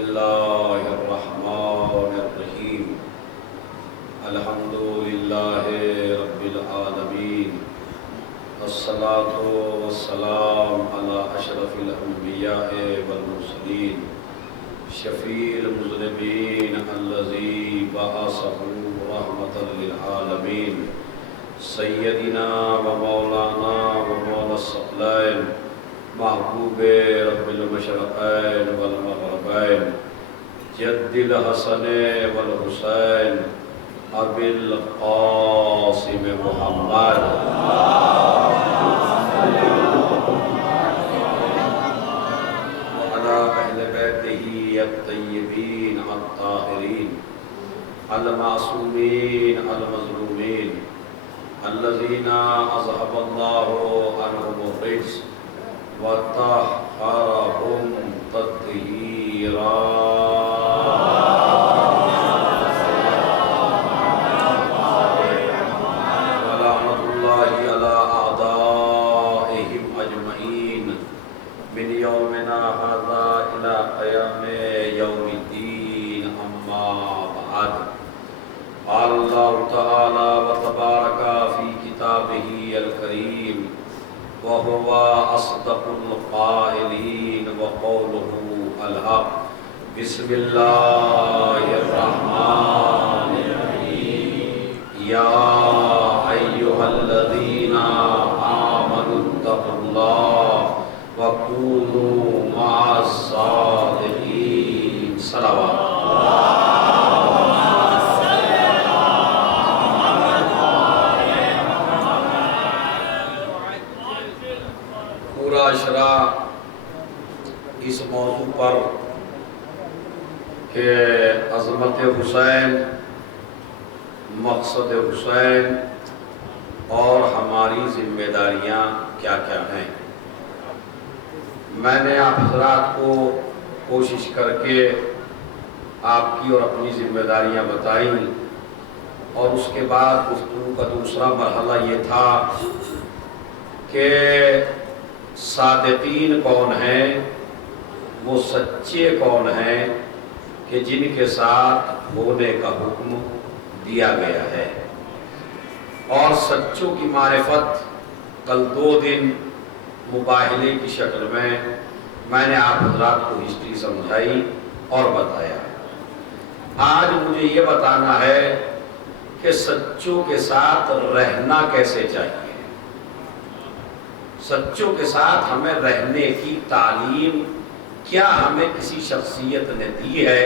الله الرحمن الرحيم الحمد لله رب العالمين والصلاة والسلام على أشرف الأنبياء والمرسلين شفيع المذنبين الذي بعثه رحمة للعالمين سيدنا ومولانا ومولى الثقلين محبوب رب المشرقين والمغربين جد الحسن والحسين أبي القاسم محمد وعلى أهل بيته الطيبين الطاهرين المعصومين المظلومين الذين أذهب الله عنهم الرجس وطهرهم تطهيرا ولعنة الله على أعدائهم أجمعين من يومنا هذا إلى قيام يوم الدين أما بعد قال الله تعالى وتبارك في كتابه الكريم وهو أصدق القائلين وقوله الحق بسم الله الرحمن الرحيم يا أيها الذين آمنوا اتقوا الله وكونوا مع الصادقين صلوات عشرہ اس موضوع پر کہ عظمت حسین، مقصد حسین اور ہماری ذمہ داریاں کیا کیا ہیں۔ میں نے آپ حضرات کو کوشش کر کے آپ کی اور اپنی ذمہ داریاں بتائیں، اور اس کے بعد گفتگو کا دوسرا مرحلہ یہ تھا کہ صادقین کون ہیں، وہ سچے کون ہیں کہ جن کے ساتھ ہونے کا حکم دیا گیا ہے۔ اور سچوں کی معرفت کل 2 دن مباحثے کی شکل میں نے آپ حضرات کو ہسٹری سمجھائی اور بتایا۔ آج مجھے یہ بتانا ہے کہ سچوں کے ساتھ رہنا کیسے چاہیے، سچوں کے ساتھ ہمیں رہنے کی تعلیم کیا ہمیں کسی شخصیت نے دی ہے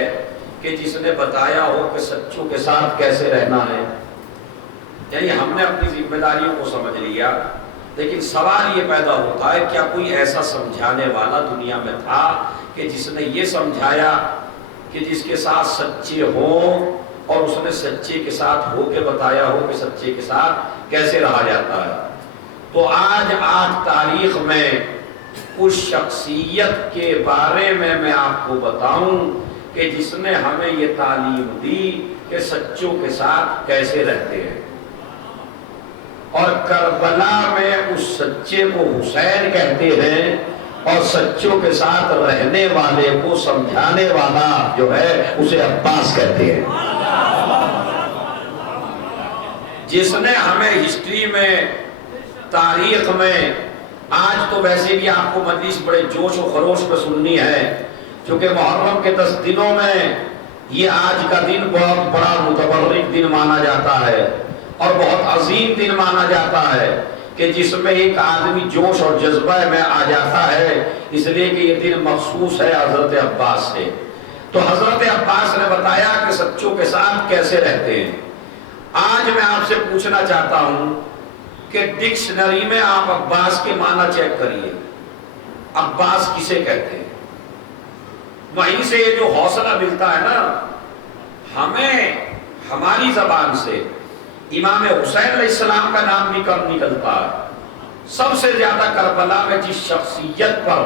کہ جس نے بتایا ہو کہ سچوں کے ساتھ کیسے رہنا ہے۔ یعنی ہم نے اپنی ذمہ داریوں کو سمجھ لیا، لیکن سوال یہ پیدا ہوتا ہے کیا کوئی ایسا سمجھانے والا دنیا میں تھا کہ جس نے یہ سمجھایا کہ جس کے ساتھ سچے ہوں اور اس نے سچے کے ساتھ ہو کے بتایا ہو کہ سچے کے ساتھ کیسے رہا جاتا ہے۔ تو آج تاریخ میں اس شخصیت کے بارے میں آپ کو بتاؤں کہ جس نے ہمیں یہ تعلیم دی کہ سچوں کے ساتھ کیسے رہتے ہیں۔ اور کربلا میں اس سچے کو حسین کہتے ہیں، اور سچوں کے ساتھ رہنے والے کو سمجھانے والا جو ہے اسے عباس کہتے ہیں۔ جس نے ہمیں ہسٹری میں، تاریخ میں، آج تو ویسے بھی آپ کو مجلس بڑے جوش و خروش میں سننی ہے، چونکہ محرم کے 10 دنوں میں یہ آج کا دن بہت بڑا متبرک دن مانا جاتا ہے اور بہت عظیم دن مانا جاتا ہے کہ جس میں ایک آدمی جوش اور جذبہ میں آ جاتا ہے، اس لیے کہ یہ دن مخصوص ہے حضرت عباس سے۔ تو حضرت عباس نے بتایا کہ سچوں کے ساتھ کیسے رہتے ہیں۔ آج میں آپ سے پوچھنا چاہتا ہوں کہ ڈکشنری میں آپ عباس کے معنی چیک کریے، عباس کسے کہتے ہیں؟ وہیں سے یہ جو حوصلہ ملتا ہے نا ہمیں، ہماری زبان سے امام حسین علیہ السلام کا نام نکلتا ہے۔ سب سے زیادہ کربلا میں جس شخصیت پر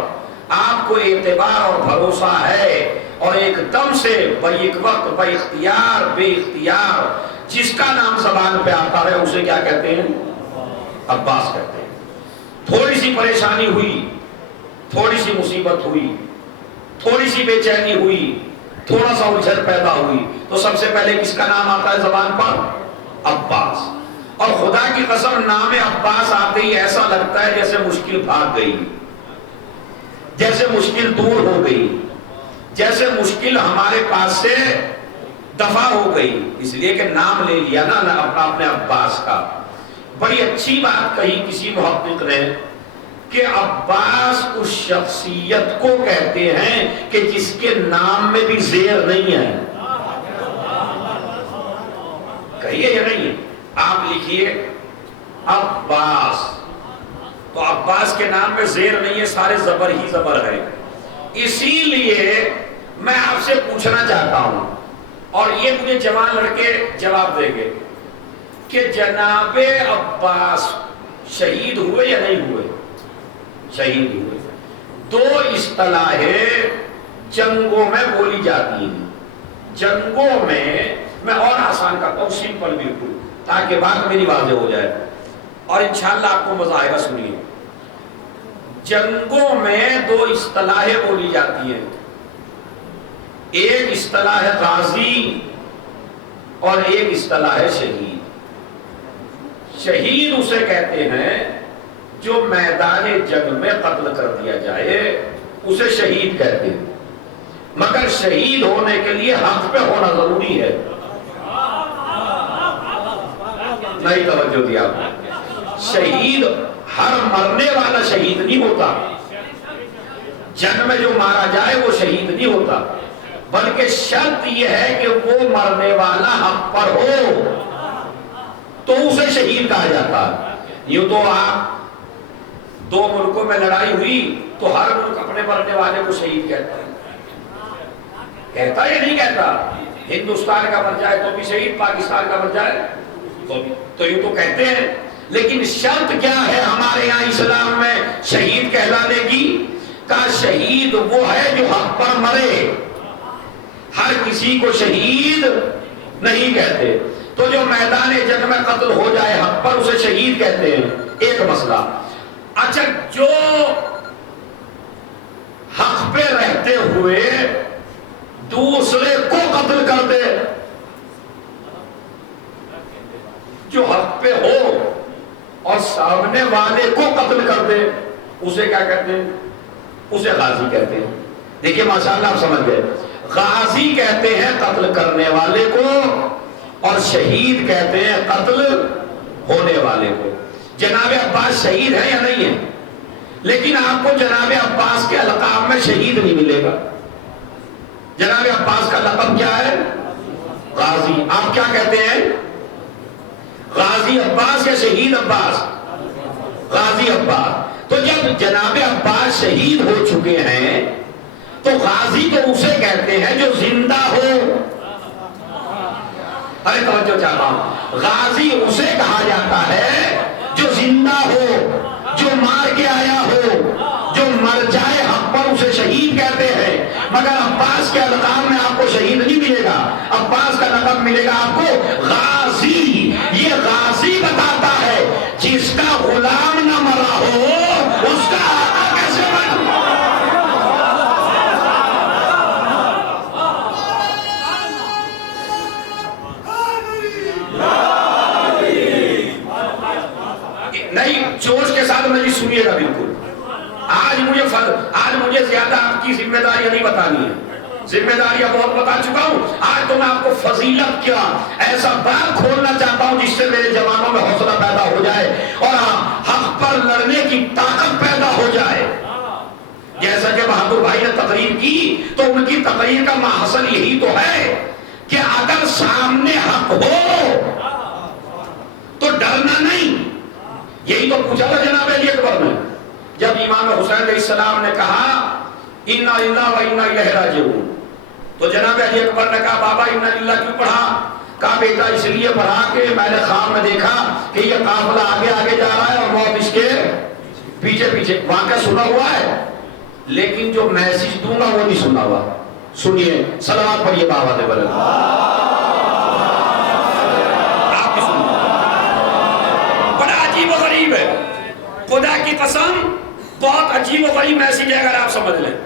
آپ کو اعتبار اور بھروسہ ہے اور ایک دم سے بیک وقت بے اختیار جس کا نام زبان پہ آتا ہے اسے کیا کہتے ہیں؟ عباس کہتے ہیں۔ تھوڑی سی پریشانی ہوئی، تھوڑی سی مصیبت ہوئی، تھوڑی سی بے چینی ہوئی، تھوڑا سا الجھن پیدا ہوئی تو سب سے پہلے کس کا نام آتا ہے زبان پر؟ عباس. اور خدا کی قسم نام عباس آتے ہی ایسا لگتا ہے جیسے مشکل بھاگ گئی، جیسے مشکل دور ہو گئی، جیسے مشکل ہمارے پاس سے دفع ہو گئی، اس لیے کہ نام لے لیا نا اپنے عباس کا. بڑی اچھی بات کہی کسی محقق نے کہ عباس اس شخصیت کو کہتے ہیں کہ جس کے نام میں بھی زیر نہیں ہے. کہیے یا نہیں؟ آپ لکھیے عباس، تو عباس کے نام میں زیر نہیں ہے، سارے زبر ہی زبر ہے. اسی لیے میں آپ سے پوچھنا چاہتا ہوں، اور یہ مجھے جوان لڑکے جواب دیں گے کہ جناب عباس شہید ہوئے یا نہیں ہوئے؟ شہید ہوئے. دو اصطلاحیں جنگوں میں بولی جاتی ہیں. جنگوں میں اور آسان کرتا ہوں، سمپل بالکل، تاکہ بات میری واضح ہو جائے اور انشاءاللہ آپ کو مزہ آئے گا. سنیے، جنگوں میں دو اصطلاحیں بولی جاتی ہیں. ایک اصطلاح ہے غازی اور ایک اصطلاح ہے شہید. شہید اسے کہتے ہیں جو میدان جنگ میں قتل کر دیا جائے، اسے شہید کہتے ہیں. مگر شہید ہونے کے لیے حق پہ ہونا ضروری ہے. نہیں توجہ دیا آپ نے. شہید ہر مرنے والا شہید نہیں ہوتا. جنگ میں جو مارا جائے وہ شہید نہیں ہوتا، بلکہ شرط یہ ہے کہ وہ مرنے والا حق پر ہو تو اسے شہید کہا جاتا ہے. یوں تو آپ دو ملکوں میں لڑائی ہوئی تو ہر ملک اپنے مرنے والے کو شہید کہتا ہے. کہتا یا نہیں کہتا؟ ہندوستان کا مر جائے تو بھی شہید، پاکستان کا مر جائے تو یوں تو کہتے ہیں. لیکن شرط کیا ہے ہمارے یہاں اسلام میں شہید کہلانے کی؟ کا شہید وہ ہے جو حق پر مرے. ہر کسی کو شہید نہیں کہتے. تو جو میدان جنگ میں قتل ہو جائے حق پر اسے شہید کہتے ہیں. ایک مسئلہ. اچھا، جو حق پہ رہتے ہوئے دوسرے کو قتل کر دے، جو حق پہ ہو اور سامنے والے کو قتل کر دے، اسے کیا کہتے ہیں؟ اسے غازی کہتے ہیں. دیکھیں ماشاءاللہ آپ سمجھ گئے. غازی کہتے ہیں قتل کرنے والے کو، اور شہید کہتے ہیں قتل ہونے والے کو. جناب عباس شہید ہے یا نہیں ہے؟ لیکن آپ کو جناب عباس کے القاب میں شہید نہیں ملے گا. جناب عباس کا لقب کیا ہے؟ غازی. آپ کیا کہتے ہیں؟ غازی عباس یا شہید عباس؟ غازی عباس. تو جب جناب عباس شہید ہو چکے ہیں تو غازی تو اسے کہتے ہیں جو زندہ ہو. ارے توجہ چاہتا ہوں. غازی اسے کہا جاتا ہے جو زندہ ہو، جو مار کے آیا ہو. جو مر جائے حق پر اسے شہید کہتے ہیں. مگر عباس کے القاب میں آپ کو شہید نہیں ملے گا. عباس کا لقب ملے گا آپ کو غازی. یہ غازی بتاتا ہے جس کا غلام نہ مرا ہو اس کا آقا کیسے بن. نہیں، جوش کے ساتھ میں سنیے گا بالکل. آج مجھے زیادہ آپ کی ذمہ داریاں نہیں بتانی ہے. ذمہ داریاں بہت بتا چکا ہوں. آج تو میں آپ کو فضیلت کیا ایسا بات کھولنا چاہتا ہوں جس سے میرے جوانوں میں حوصلہ پیدا ہو جائے اور حق پر لڑنے کی طاقت پیدا ہو جائے. جیسا کہ بہادر بھائی نے تقریر کی تو ان کی تقریر کا محصل یہی تو ہے کہ اگر سامنے حق ہو تو ڈرنا نہیں. یہی تو پوچھا تھا جناب علی اکبر نے جب امام حسین علیہ السلام نے کہا انا للہ و انا الیہ راجعون. تو جناب علی اکبر نے کہا بابا انا للہ کیوں پڑھا؟ کہا بیٹا اس لیے پڑھا کہ میں نے خواب میں دیکھا کہ یہ قافلہ آگے آگے جا رہا ہے اور موت اس کے پیچھے پیچھے. واقعہ سنا ہوا ہے لیکن جو میسج دوں گا وہ نہیں سنا ہوا. سنیے، صلوات پڑھیے بابا دے بلند. آپ بھی سنیے. بڑا عجیب و غریب ہے، خدا کی قسم بہت عجیب و غریب میسج ہے. اگر آپ سمجھ لیں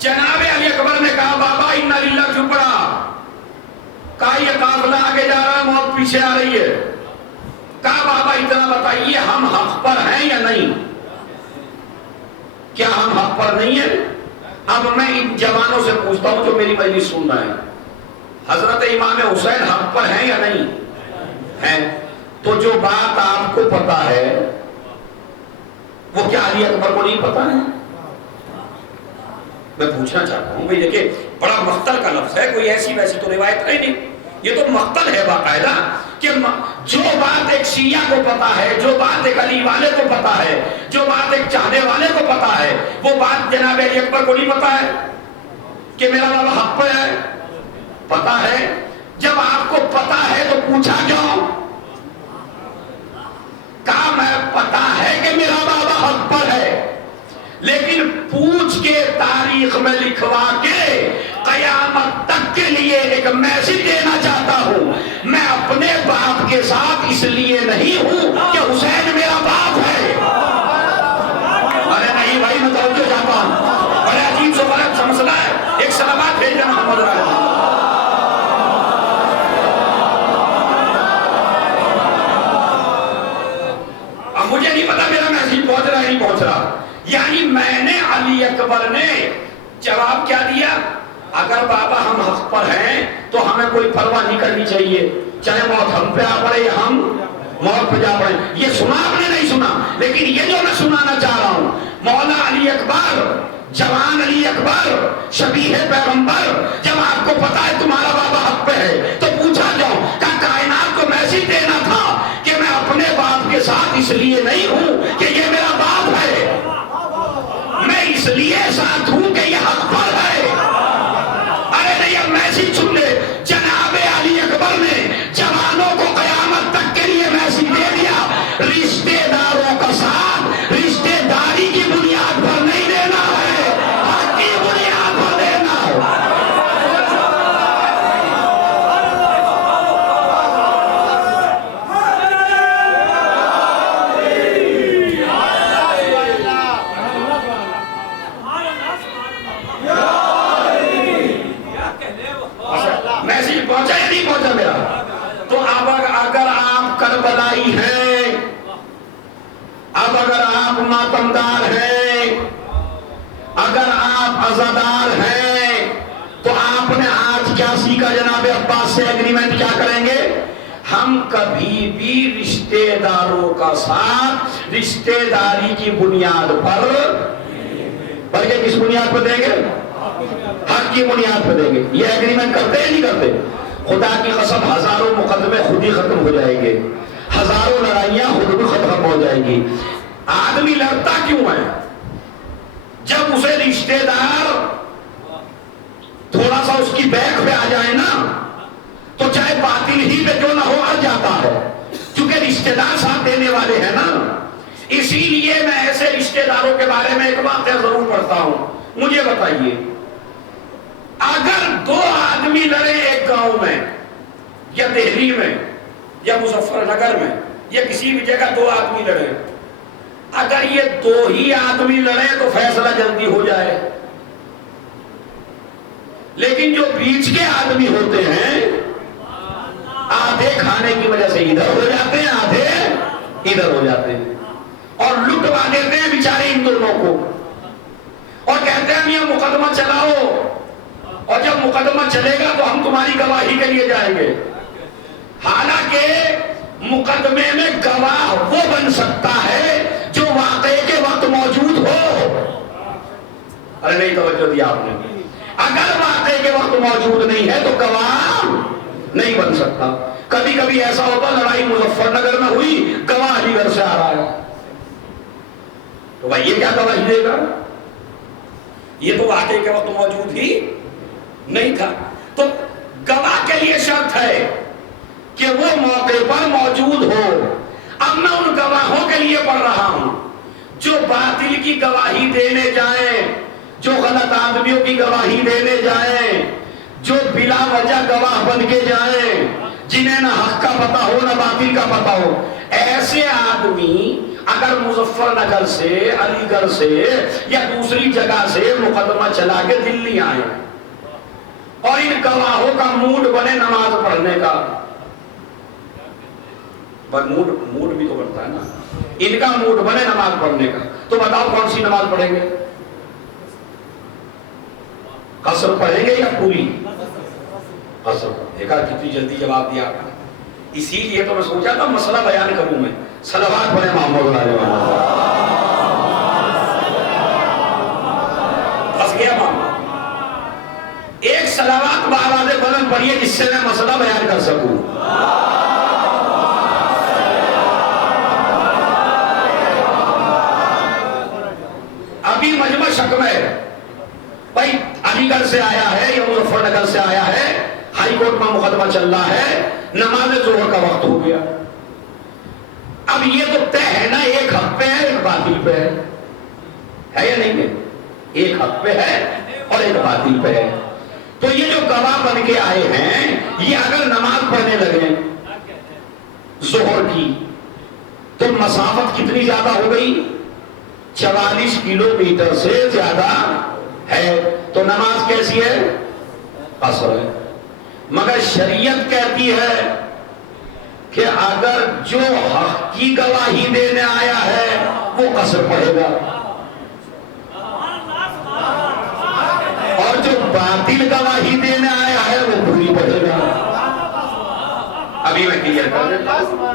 جناب علی اکبر نے کہا بابا انا للہ چپ رہا، کہا یہ قافلہ آگے جا رہا ہے، موت پیچھے آ رہی ہے، کہا بابا اتنا بتائیے ہم حق پر ہیں یا نہیں؟ کیا ہم حق پر نہیں ہیں؟ اب میں ان جوانوں سے پوچھتا ہوں جو میری مجلس سن رہے ہیں، حضرت امام حسین حق پر ہیں یا نہیں ہیں؟ تو جو بات آپ کو پتا ہے وہ کیا علی اکبر کو نہیں پتا ہے؟ میں پوچھنا چاہتا ہوں بھئی دیکھیں بڑا مقتل کا لفظ ہے، کوئی ایسی ویسی تو روایت ہے نہیں، یہ تو مقتل ہے باقاعدہ، کہ جو بات ایک شیعہ کو پتا ہے، جو بات ایک علی والے کو پتا ہے، جو بات ایک چاہنے والے کو پتا ہے، وہ بات جناب علی اکبر کو نہیں پتا ہے کہ میرا بابا حق پر ہے؟ پتا ہے۔ جب آپ کو پتا ہے تو پوچھا کیوں؟ کہا میں پتا ہے کہ میرا بابا حق پر ہے، لیکن پوچھ کے تاریخ میں لکھوا کے قیامت تک کے لیے ایک میسج دینا چاہتا ہوں، میں اپنے باپ کے ساتھ اس لیے نہیں ہوں کہ حسین میرا باپ ہے۔ ارے نہیں بھائی میں توجہ چاہتا ہوں، بڑے عجیب سے غلط سا مسئلہ ہے، ایک سلامات بھیج دینا محمد رائے۔ اب مجھے نہیں پتا میرا میسج پہنچ رہا ہے نہیں پہنچ رہا، یعنی میں نے علی اکبر نے جواب کیا دیا؟ اگر بابا ہم حق پر ہیں تو ہمیں کوئی پرواہ نہیں کرنی چاہیے، چاہے موت ہم پہ آ پڑے یا ہم موت پہ جا پڑے۔ یہ سنا آپ نے نہیں سنا، لیکن یہ جو میں سنانا چاہ رہا ہوں، مولا علی اکبر، جوان علی اکبر، شبیہ پیغمبر، جب آپ کو پتا ہے تمہارا بابا حق پہ ہے تو پوچھا کیوں؟ کہ کائنات کو میسج دینا تھا کہ میں اپنے باپ کے ساتھ اس لیے نہیں ہوں کہ یہ میرا باپ ہے، میں اس لیے ساتھ ہوں کہ یہ حق پر ہے۔ ارے نہیں اب میسج سن لے، جناب علی اکبر نے جوانوں کو قیامت تک کے لیے میسج دے دیا، رشتے داروں کا ساتھ رشتے داری کی بنیاد پر نہیں دینا ہے، حق کی بنیاد پر دینا ہے۔ میسج پہنچا یا نہیں پہنچا میرا؟ تو اب اگر آپ کربلائی ہیں، اب اگر آپ ماتمدار ہیں، اگر آپ عزادار ہیں، تو آپ نے آج کیا سیکھا جناب عباس سے ایگریمنٹ کیا کریں گے؟ ہم کبھی بھی رشتے داروں کا ساتھ رشتے داری کی بنیاد پر، بلکہ کس بنیاد پر دیں گے؟ حق کی بنیاد پہ دیں گے۔ یہ ایگریمنٹ کرتے ہیں نہیں کرتے؟ خدا کی قسم ہزاروں مقدمے خود ہی ختم ہو جائیں گے، ہزاروں لڑائیاں خود بھی ختم ہو جائیں گی۔ آدمی لڑتا کیوں ہے؟ جب اسے رشتے دار تھوڑا سا اس کی بیک پہ آ جائے نا تو چاہے باطل ہی پہ کیوں نہ ہو آ جاتا ہے، کیونکہ رشتے دار ساتھ دینے والے ہیں نا۔ اسی لیے میں ایسے رشتے داروں کے بارے میں ایک واقعہ ضرور پڑھتا ہوں۔ مجھے بتائیے اگر دو آدمی لڑے ایک گاؤں میں یا دہلی میں یا مظفر نگر میں یا کسی بھی جگہ، دو آدمی لڑے، اگر یہ دو ہی آدمی لڑے تو فیصلہ جلدی ہو جائے، لیکن جو بیچ کے آدمی ہوتے ہیں آدھے کھانے کی وجہ سے ادھر ہو جاتے ہیں، آدھے ادھر ہو جاتے ہیں، اور لٹوا دیتے ہیں بیچارے ان دونوں کو، اور کہتے ہیں یہ مقدمہ چلاؤ، اور جب مقدمہ چلے گا تو ہم تمہاری گواہی کے لیے جائیں گے۔ حالانکہ مقدمے میں گواہ وہ بن سکتا ہے جو واقعے کے وقت موجود ہو۔ ارے نہیں توجہ دیا آپ نے؟ اگر واقعے کے وقت موجود نہیں ہے تو گواہ نہیں بن سکتا۔ کبھی کبھی ایسا ہوتا لڑائی مظفر نگر میں ہوئی، گواہ علی گڑھ سے آ رہا ہے، تو بھائی یہ کیا گواہی دے گا؟ یہ تو واقعے کے وقت موجود ہی نہیں تھا۔ تو گواہ کے لیے شرط ہے کہ وہ موقع پر موجود ہو۔ اب میں ان گواہوں کے لیے پڑھ رہا ہوں جو باطل کی گواہی دینے جائیں، جو غلط آدمیوں کی گواہی دینے جائیں، جو بلا وجہ گواہ بن کے جائیں، جنہیں نہ حق کا پتہ ہو نہ باطل کا پتہ ہو۔ ایسے آدمی اگر مظفر نگر سے، علی گڑھ سے یا دوسری جگہ سے مقدمہ چلا کے دلی آئے اور ان گواہوں کا موڈ بنے نماز پڑھنے کا، موڈ بھی تو بنتا ہے نا، ان کا موڈ بنے نماز پڑھنے کا، تو بتاؤ کون سی نماز پڑھیں گے؟ قصر پڑھیں گے یا پوری؟ قصر۔ دیکھا کتنی جلدی جواب دیا آپ نے، اسی لیے تو میں سوچا تھا مسئلہ بیان کروں میں۔ صلوات پڑھیں محمد علیہ وسلم۔ پھنس گیا معاملہ۔ ایک صلوات بآواز بلند پڑھیے جس سے میں مسئلہ بیان کر سکوں۔ ابھی مجمع شک میں بھائی علی گڑھ سے آیا ہے یا مظفر نگر سے آیا ہے، ہائی کورٹ میں مقدمہ چل رہا ہے، نماز ظہر کا وقت ہو گیا۔ اب یہ تو طے ہے نا، ایک حق پہ ہے ایک باطل پہ ہے یا نہیں ہے؟ ایک حق پہ ہے اور ایک باطل پہ ہے۔ تو یہ جو گواہ بن کے آئے ہیں، یہ اگر نماز پڑھنے لگے ظہر کی تو مسافت کتنی زیادہ ہو گئی؟ 44 کلومیٹر سے زیادہ ہے، تو نماز کیسی ہے؟ قصر ہے۔ مگر شریعت کہتی ہے کہ اگر جو حق کی گواہی دینے آیا ہے وہ قصر پڑھے گا، اور جو باطل گواہی دینے آیا ہے وہ پوری پڑھے گا۔ ابھی میں کلیئر کر دیتا ہوں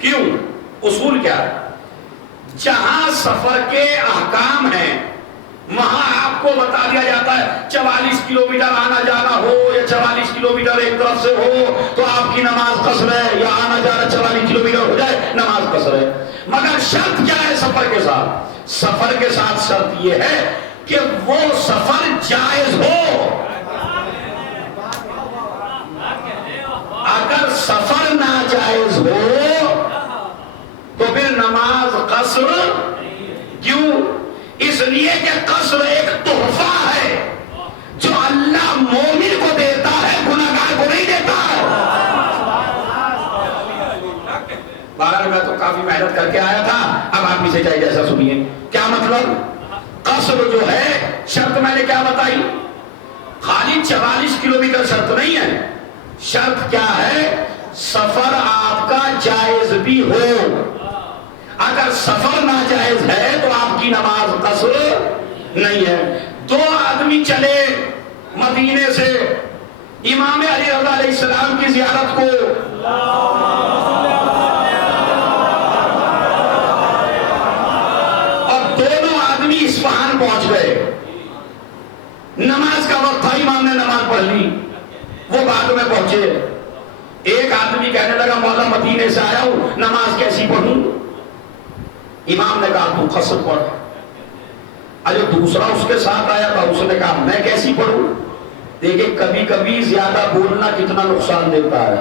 کیوں اصول کیا ہے؟ جہاں سفر کے احکام ہیں وہاں آپ کو بتا دیا جاتا ہے 44 کلومیٹر آنا جانا ہو یا 44 کلومیٹر ایک طرف سے ہو تو آپ کی نماز قصر ہے، یا آنا جانا 44 کلومیٹر ہو جائے نماز قصر ہے۔ مگر شرط کیا ہے سفر کے ساتھ؟ سفر کے ساتھ شرط یہ ہے کہ وہ سفر جائز ہو۔ اگر سفر ناجائز ہو تو پھر نماز قصر کیوں؟ اس لیے کہ قصر ایک تحفہ ہے جو اللہ مومن کو دیتا ہے، گناہگار کو نہیں دیتا ہے۔ بہرحال میں تو کافی محنت کر کے آیا تھا، اب آپ اسے چاہیے جیسا سنیے۔ کیا مطلب؟ قصر جو ہے شرط میں نے کیا بتائی؟ خالی 44 کلومیٹر شرط نہیں ہے، شرط کیا ہے؟ سفر آپ کا جائز بھی ہو۔ اگر سفر ناجائز ہے تو آپ کی نماز قصر نہیں ہے۔ دو آدمی چلے مدینے سے امام علی رضا علیہ السلام کی زیارت کو، اور دونوں آدمی اصفہان پہنچ گئے، نماز کا وقت تھا، امام نے نماز پڑھ لی، وہ بعد میں پہنچے۔ ایک آدمی کہنے لگا مولا مدینے سے آیا ہوں، نماز کیسی پڑھوں؟ امام نے کہا تو قصر پڑھ۔ جو دوسرا اس کے ساتھ آیا تھا اس نے کہا میں کیسی پڑھوں؟ دیکھیں کبھی کبھی زیادہ بولنا کتنا نقصان دیتا ہے۔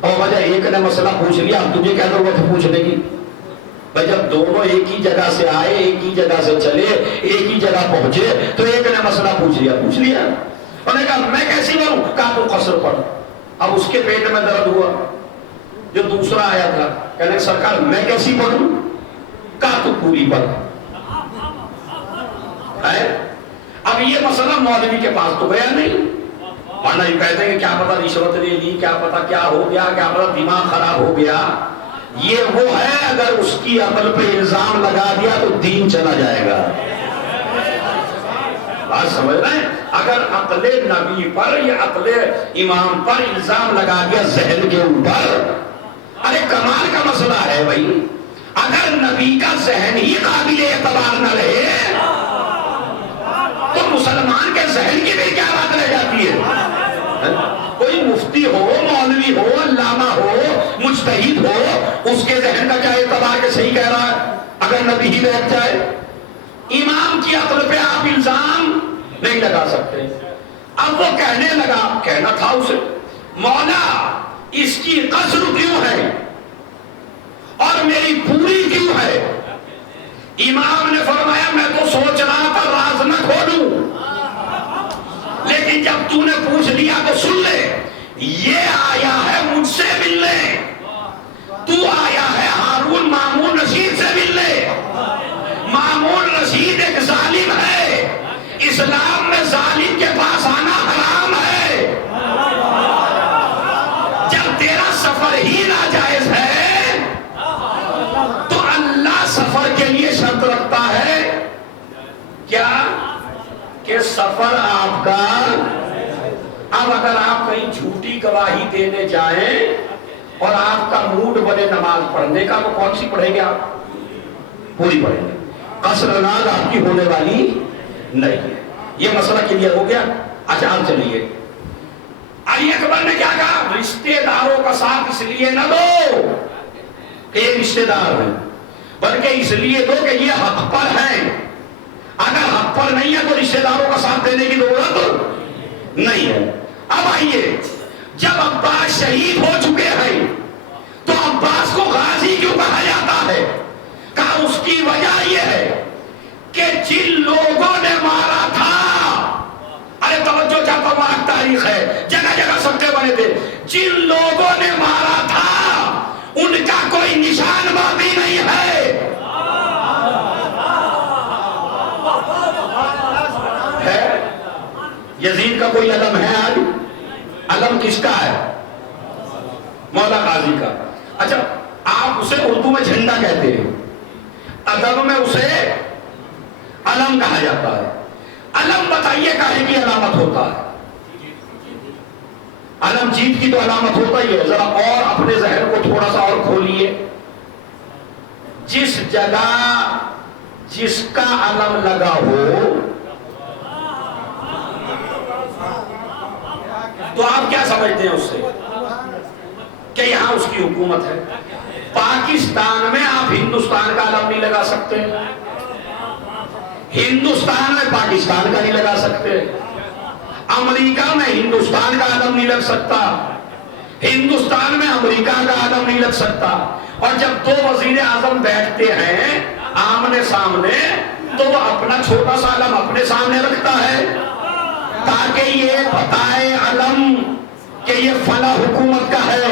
اور وجہ ایک نے مسئلہ پوچھ لیا، اب تجھے کیا ضرورت ہے پوچھنے کی؟ بھائی جب دونوں ایک ہی جگہ سے آئے، ایک ہی جگہ سے چلے، ایک ہی جگہ پہنچے، تو ایک نے مسئلہ پوچھ لیا انہوں نے کہا میں کیسی پڑھوں؟ کہا تو قصر پڑھ۔ اب اس کے پیٹ میں درد ہوا، جو دوسرا آیا تھا کہنے سرکار میں کیسی پڑھوں؟ کہا تو پوری پڑھ۔ اب یہ مسئلہ مولوی کے پاس تو گیا نہیں، ورنہ یہ کہتے ہیں کہ کیا پتا رشوت لے لی، کیا پتا کیا ہو گیا، کیا پتا دماغ خراب ہو گیا۔ یہ وہ ہے اگر اس کی عقل پہ الزام لگا دیا تو دین چلا جائے گا۔ بات سمجھ رہے ہیں؟ اگر عقل نبی پر یا عقل امام پر الزام لگا دیا ذہن کے اوپر، ارے کمال کا مسئلہ ہے بھائی۔ اگر نبی کا ذہن ہی قابل اعتبار نہ رہے تو مسلمان کے ذہن کی بھی کیا بات رہ جاتی ہے؟ کوئی مفتی ہو، مولوی ہو، علامہ ہو، مجتہد ہو، اس کے ذہن کا کیا اعتبار کہ صحیح کہہ رہا ہے اگر نبی ہی بیٹھ جائے؟ امام کی عقل پہ آپ الزام نہیں لگا سکتے۔ اب وہ کہنے لگا، کہنا تھا اسے مولا اس کی قصر کیوں ہے اور میری پوری کیوں ہے؟ امام نے فرمایا میں تو سوچ رہا تھا راز نہ کھولوں، لیکن جب تو نے پوچھ لیا تو سن لے، یہ آیا ہے مجھ سے ملنے، تو آیا ہے اسلام میں ظالم کے پاس آنا حرام ہے. جب تیرا سفر ہی ناجائز ہے تو اللہ سفر کے لیے شرط رکھتا ہے کیا کہ سفر آپ کا. اب اگر آپ کہیں جھوٹی گواہی دینے جائیں اور آپ کا موڈ بنے نماز پڑھنے کا تو کون سی پڑھیں گے آپ؟ پوری پڑھیں گے. قصر نماز آپ کی ہونے والی نہیں ہے. یہ مسئلہ کلیئر ہو گیا. اچھا آپ چلیے. علی اکبر نے کیا کہا؟ رشتے داروں کا ساتھ اس لیے نہ دو کہ یہ رشتے دار ہیں، بلکہ اس لیے دو کہ یہ حق پر ہیں. اگر حق پر نہیں ہے تو رشتے داروں کا ساتھ دینے کی ضرورت نہیں ہے. اب آئیے، جب عباس شہید ہو چکے ہیں تو عباس کو غازی کیوں کہا جاتا ہے؟ کہا اس کی وجہ یہ ہے کہ جن لوگوں نے مارا تھا، ارے توجہ چاہتا ہوں، آج تاریخ ہے، جگہ جگہ سکے بنے تھے، جن لوگوں نے مارا تھا ان کا کوئی نشان باقی نہیں ہے. یزید کا کوئی علم ہے آج؟ علم کس کا ہے؟ مولا غازی کا. اچھا آپ اسے اردو میں جھنڈا کہتے ہیں، ادب میں اسے علم کہا جاتا ہے. علم بتائیے کاہے کی علامت ہوتا ہے؟ علم جیت کی تو علامت ہوتا ہی ہے. ذرا اور اپنے ذہن کو تھوڑا سا اور کھولیے. جس جگہ جس کا علم لگا ہو تو آپ کیا سمجھتے ہیں اس سے؟ کہ یہاں اس کی حکومت ہے. پاکستان میں آپ ہندوستان کا علم نہیں لگا سکتے، ہندوستان میں پاکستان کا نہیں لگا سکتے، امریکہ میں ہندوستان کا علم نہیں لگ سکتا، ہندوستان میں امریکہ کا علم نہیں لگ سکتا. اور جب دو وزیر اعظم بیٹھتے ہیں آمنے سامنے تو وہ اپنا چھوٹا سا علم اپنے سامنے رکھتا ہے تاکہ یہ بتائے علم کہ یہ فلاں حکومت کا ہے،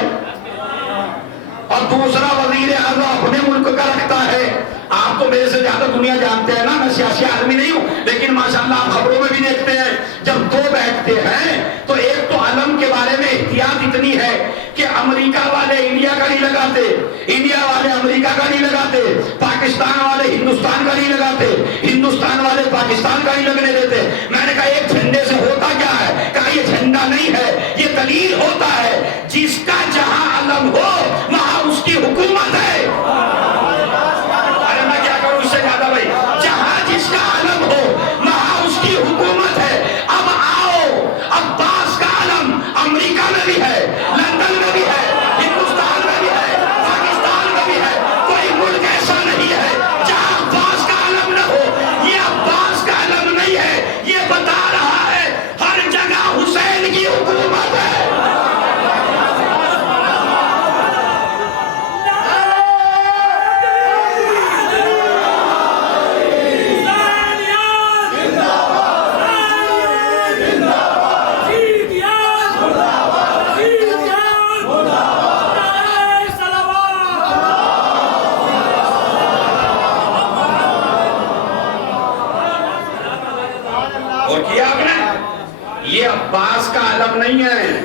اور دوسرا وزیر اعظم اپنے ملک کا رکھتا ہے. آپ تو میرے سے زیادہ دنیا جانتے ہیں نا، میں سیاسی آدمی نہیں ہوں، لیکن ماشاءاللہ آپ خبروں میں بھی دیکھتے ہیں جب دو بیٹھتے ہیں تو ایک تو علم کے بارے میں احتیاط اتنی ہے کہ امریکہ والے انڈیا کا نہیں لگاتے، انڈیا والے امریکہ کا نہیں لگاتے، پاکستان والے ہندوستان کا نہیں لگاتے، ہندوستان والے پاکستان کا نہیں لگنے دیتے. میں نے کہا ایک جھنڈے سے ہوتا کیا ہے؟ کہا یہ جھنڈا نہیں ہے، یہ دلیل ہوتا ہے. جس کا جہاں علم ہو وہاں اس کی حکومت ہے. ارے میں کیا کروں اس سے زیادہ بھائی؟ جہاں جس کا علم ہو وہاں اس کی حکومت ہے. اب آؤ، عباس کا علم امریکہ میں بھی ہے، لندن میں بھی ہے، ہندوستان میں بھی ہے، پاکستان میں بھی ہے. کوئی ملک ایسا نہیں ہے جہاں عباس کا علم نہ ہو. یہ عباس کا علم نہیں ہے، یہ بتا رہا ہے ہر جگہ حسین کی حکومت ہے. یہ عباس کا علم نہیں ہے،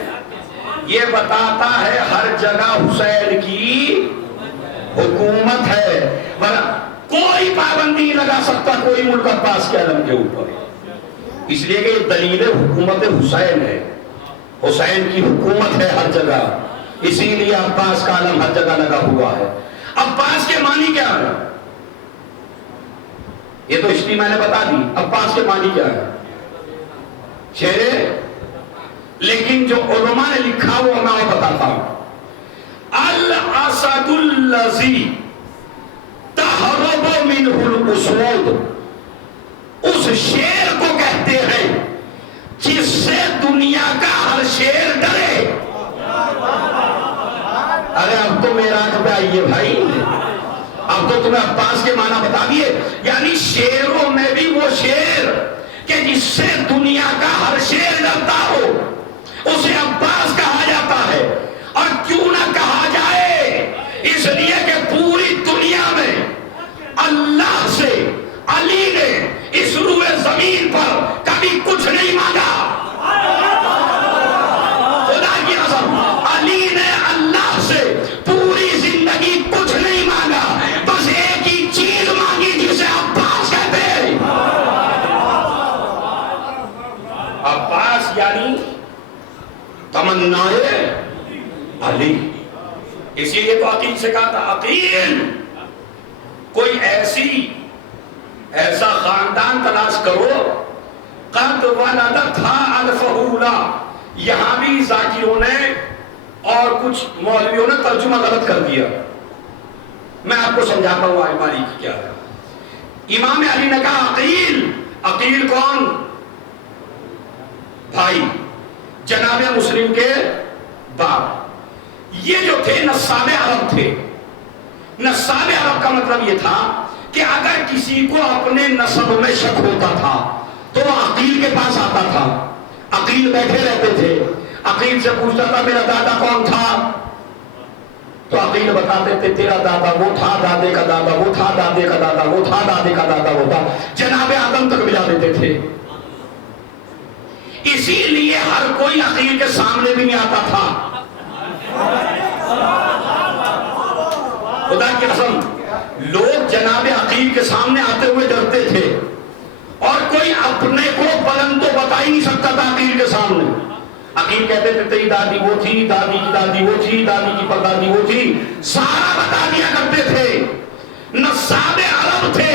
یہ بتاتا ہے ہر جگہ حسین کی حکومت ہے. ورنہ کوئی پابندی نہیں لگا سکتا کوئی ملک عباس کے علم کے اوپر، اس لیے کہ یہ دلیل حکومت حسین ہے. حسین کی حکومت ہے ہر جگہ، اسی لیے عباس کا علم ہر جگہ لگا ہوا ہے. عباس کے معنی کیا ہے؟ یہ تو ہسٹری میں نے بتا دی. عباس کے معنی کیا ہے؟ شیرے، لیکن جو علماء نے لکھا وہ میں بتاتا ہوں. الاسد الذی تہرب منہ الاسود، اس شیر کو کہتے ہیں جس سے دنیا کا ہر شیر ڈرے. ارے اب تو میراج پہ آئیے بھائی، اب تو تمہیں عباس کے معنی بتا دیے. یعنی شیروں میں بھی وہ شیر کہ جس سے دنیا کا ہر شیر ڈرتا ہو اسے عباس کہا جاتا ہے. اور کیوں نہ کہا جائے؟ اس لیے کہ پوری دنیا میں اللہ سے علی نے اس روئے زمین پر تمنائے علی. اسی لیے تو عقیل سے کہا تھا عقیل کوئی ایسا خاندان تلاش کرو قد ولدتھا الفہولا. یہاں بھی ذاکروں نے اور کچھ مولویوں نے ترجمہ غلط کر دیا. میں آپ کو سمجھاتا ہوں آئے باریکی کیا ہے. امام علی نے کہا عقیل. عقیل کون؟ بھائی جناب مسلم کے باپ. یہ جو تھے نساب عرب تھے. نساب عرب کا مطلب یہ تھا کہ اگر کسی کو اپنے نسب میں شک ہوتا تھا تو وہ عقیل کے پاس آتا تھا. عقیل بیٹھے رہتے تھے. عقیل سے پوچھتا تھا میرا دادا کون تھا؟ تو عقیل بتاتے تھے تیرا دادا وہ تھا، دادے کا دادا وہ تھا، دادے کا دادا وہ تھا، دادے کا دادا وہ تھا. جناب آدم تک ملا دیتے تھے. اسی لیے ہر کوئی عقیل کے سامنے بھی نہیں آتا تھا. خدا کی قسم لوگ جناب عقیل کے سامنے آتے ہوئے ڈرتے تھے اور کوئی اپنے کو بلند تو بتا ہی نہیں سکتا تھا عقیل کے سامنے. عقیل کہتے تھے تیری دادی وہ تھی، دادی کی دادی وہ تھی، دادی کی پردادی وہ تھی. سارا بتا دیا کرتے تھے. نساب عرب تھے،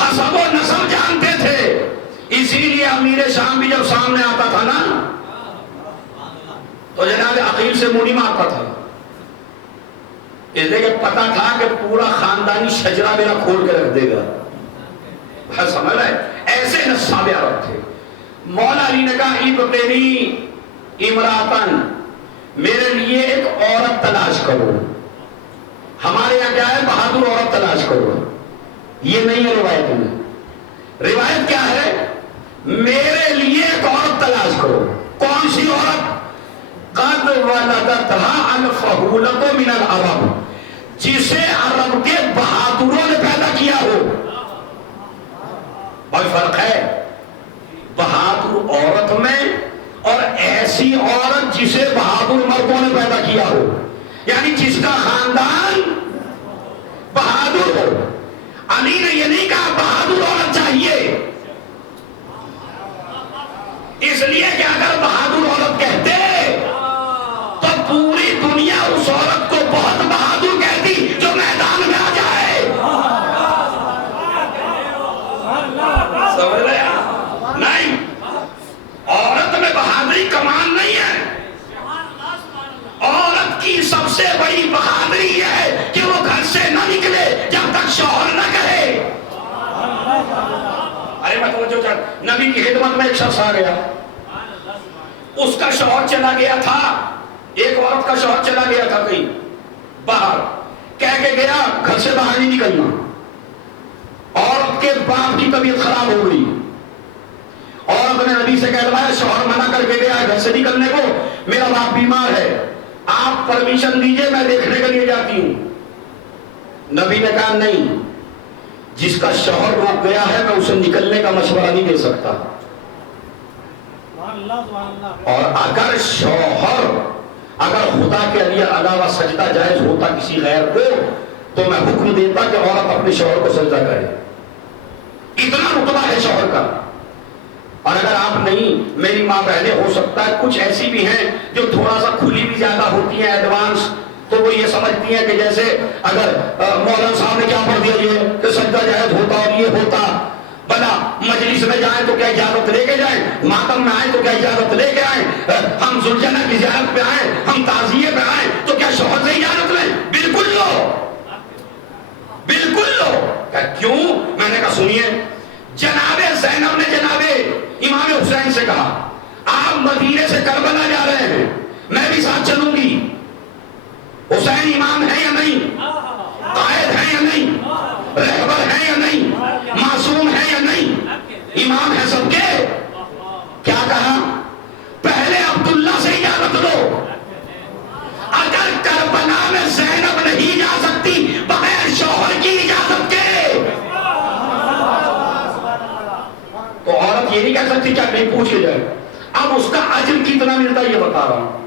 حسب و نسب جانتے تھے. اسی لیے امیر شام بھی جب سامنے آتا تھا نا تو جناب عقیل سے منہ نہیں مارتا تھا. اس لیے کہ پتا تھا کہ پورا خاندانی شجرہ میرا کھول کے رکھ دے گا. سمجھ رہے؟ ایسے نساب عرب تھے. مولا علی نے کہا ابتنی امراتن، میرے لیے ایک عورت تلاش کرو. ہمارے یہاں کیا ہے؟ بہادر عورت تلاش کرو. یہ نہیں ہے روایت میں. روایت کیا ہے؟ میرے لیے ایک عورت تلاش کرو. کون سی عورت؟ قد ولدتھا الفہولۃ من العرب، جسے عرب کے بہادروں نے پیدا کیا ہو. بہت فرق ہے بہادر عورت میں اور ایسی عورت جسے بہادر مردوں نے پیدا کیا ہو، یعنی جس کا خاندان بہادر ہو. علی نے یہ نہیں کہا بہادر عورت چاہیے، اس لیے کہ اگر بہادر عورت کہتے تو پوری دنیا اس عورت کو بہت بہادر کہتی جو میدان میں آ جائے. سمجھ رہے ہیں؟ نہیں، عورت میں بہادری کمان نہیں ہے. عورت کی سب سے بڑی بہادری یہ ہے کہ وہ گھر سے نہ نکلے جب تک شوہر نہ کہے. ارے میں توجہ کر، نبی کی خدمت میں ایک شخص آ گیا. اس کا شوہر چلا گیا تھا، ایک عورت کا شوہر چلا گیا تھا کہیں باہر. کہہ کے گیا گھر سے باہر نہیں نکلنا. عورت کے باپ کی طبیعت خراب ہو گئی. عورت نے نبی سے کہلوایا شوہر منع کر کے گیا گھر سے نکلنے کو، میرا باپ بیمار ہے، آپ پرمیشن دیجئے میں دیکھنے کے لیے جاتی ہوں. نبی نے کہا نہیں، جس کا شوہر روک گیا ہے میں اسے نکلنے کا مشورہ نہیں دے سکتا. اور اگر شوہر اگر خدا کے علاوہ سجدہ جائز ہوتا کسی غیر کو تو میں حکم دیتا کہ عورت اپنے شوہر کو سجدہ کرے. اتنا رتبہ ہے شوہر کا. اور اگر آپ نہیں، میری ماں بہنیں ہو سکتا ہے کچھ ایسی بھی ہیں جو تھوڑا سا کھلی بھی زیادہ ہوتی ہیں ایڈوانس، تو وہ یہ سمجھتی ہیں کہ جیسے اگر مولانا صاحب نے کیا پڑھ دیا یہ کہ سجدہ جائز ہوتا اور یہ ہوتا. بنا مجلس میں جائیں تو کیا اجازت لے کے جائیں، ماتم میں آئیں تو کیا اجازت لے کے آئیں، ہم ذوالجنہ کی زیارت پہ آئیں، ہم تعزیے پہ آئیں تو کیا شوہر سے اجازت لیں؟ بالکل لو، بالکل لو. کیوں؟ میں نے کہا سنیے، جناب زینب نے جناب امام حسین سے کہا آپ مدینے سے کربلا جا رہے ہیں، میں بھی ساتھ چلوں گی. حسین امام ہے یا نہیں؟ قائد ہے یا نہیں؟ رہبر ہے یا نہیں؟ معصوم ہے یا نہیں؟ امام ہے سب کے. کیا کہا؟ پہلے عبداللہ سے اجازت لو. اگر کربلا میں زینب نہیں جا سکتی بغیر شوہر کی اجازت کے تو عورت یہ نہیں کہہ سکتی کیا نہیں پوچھ کے جائے. اب اس کا اجر کتنا ملتا یہ بتا رہا ہوں.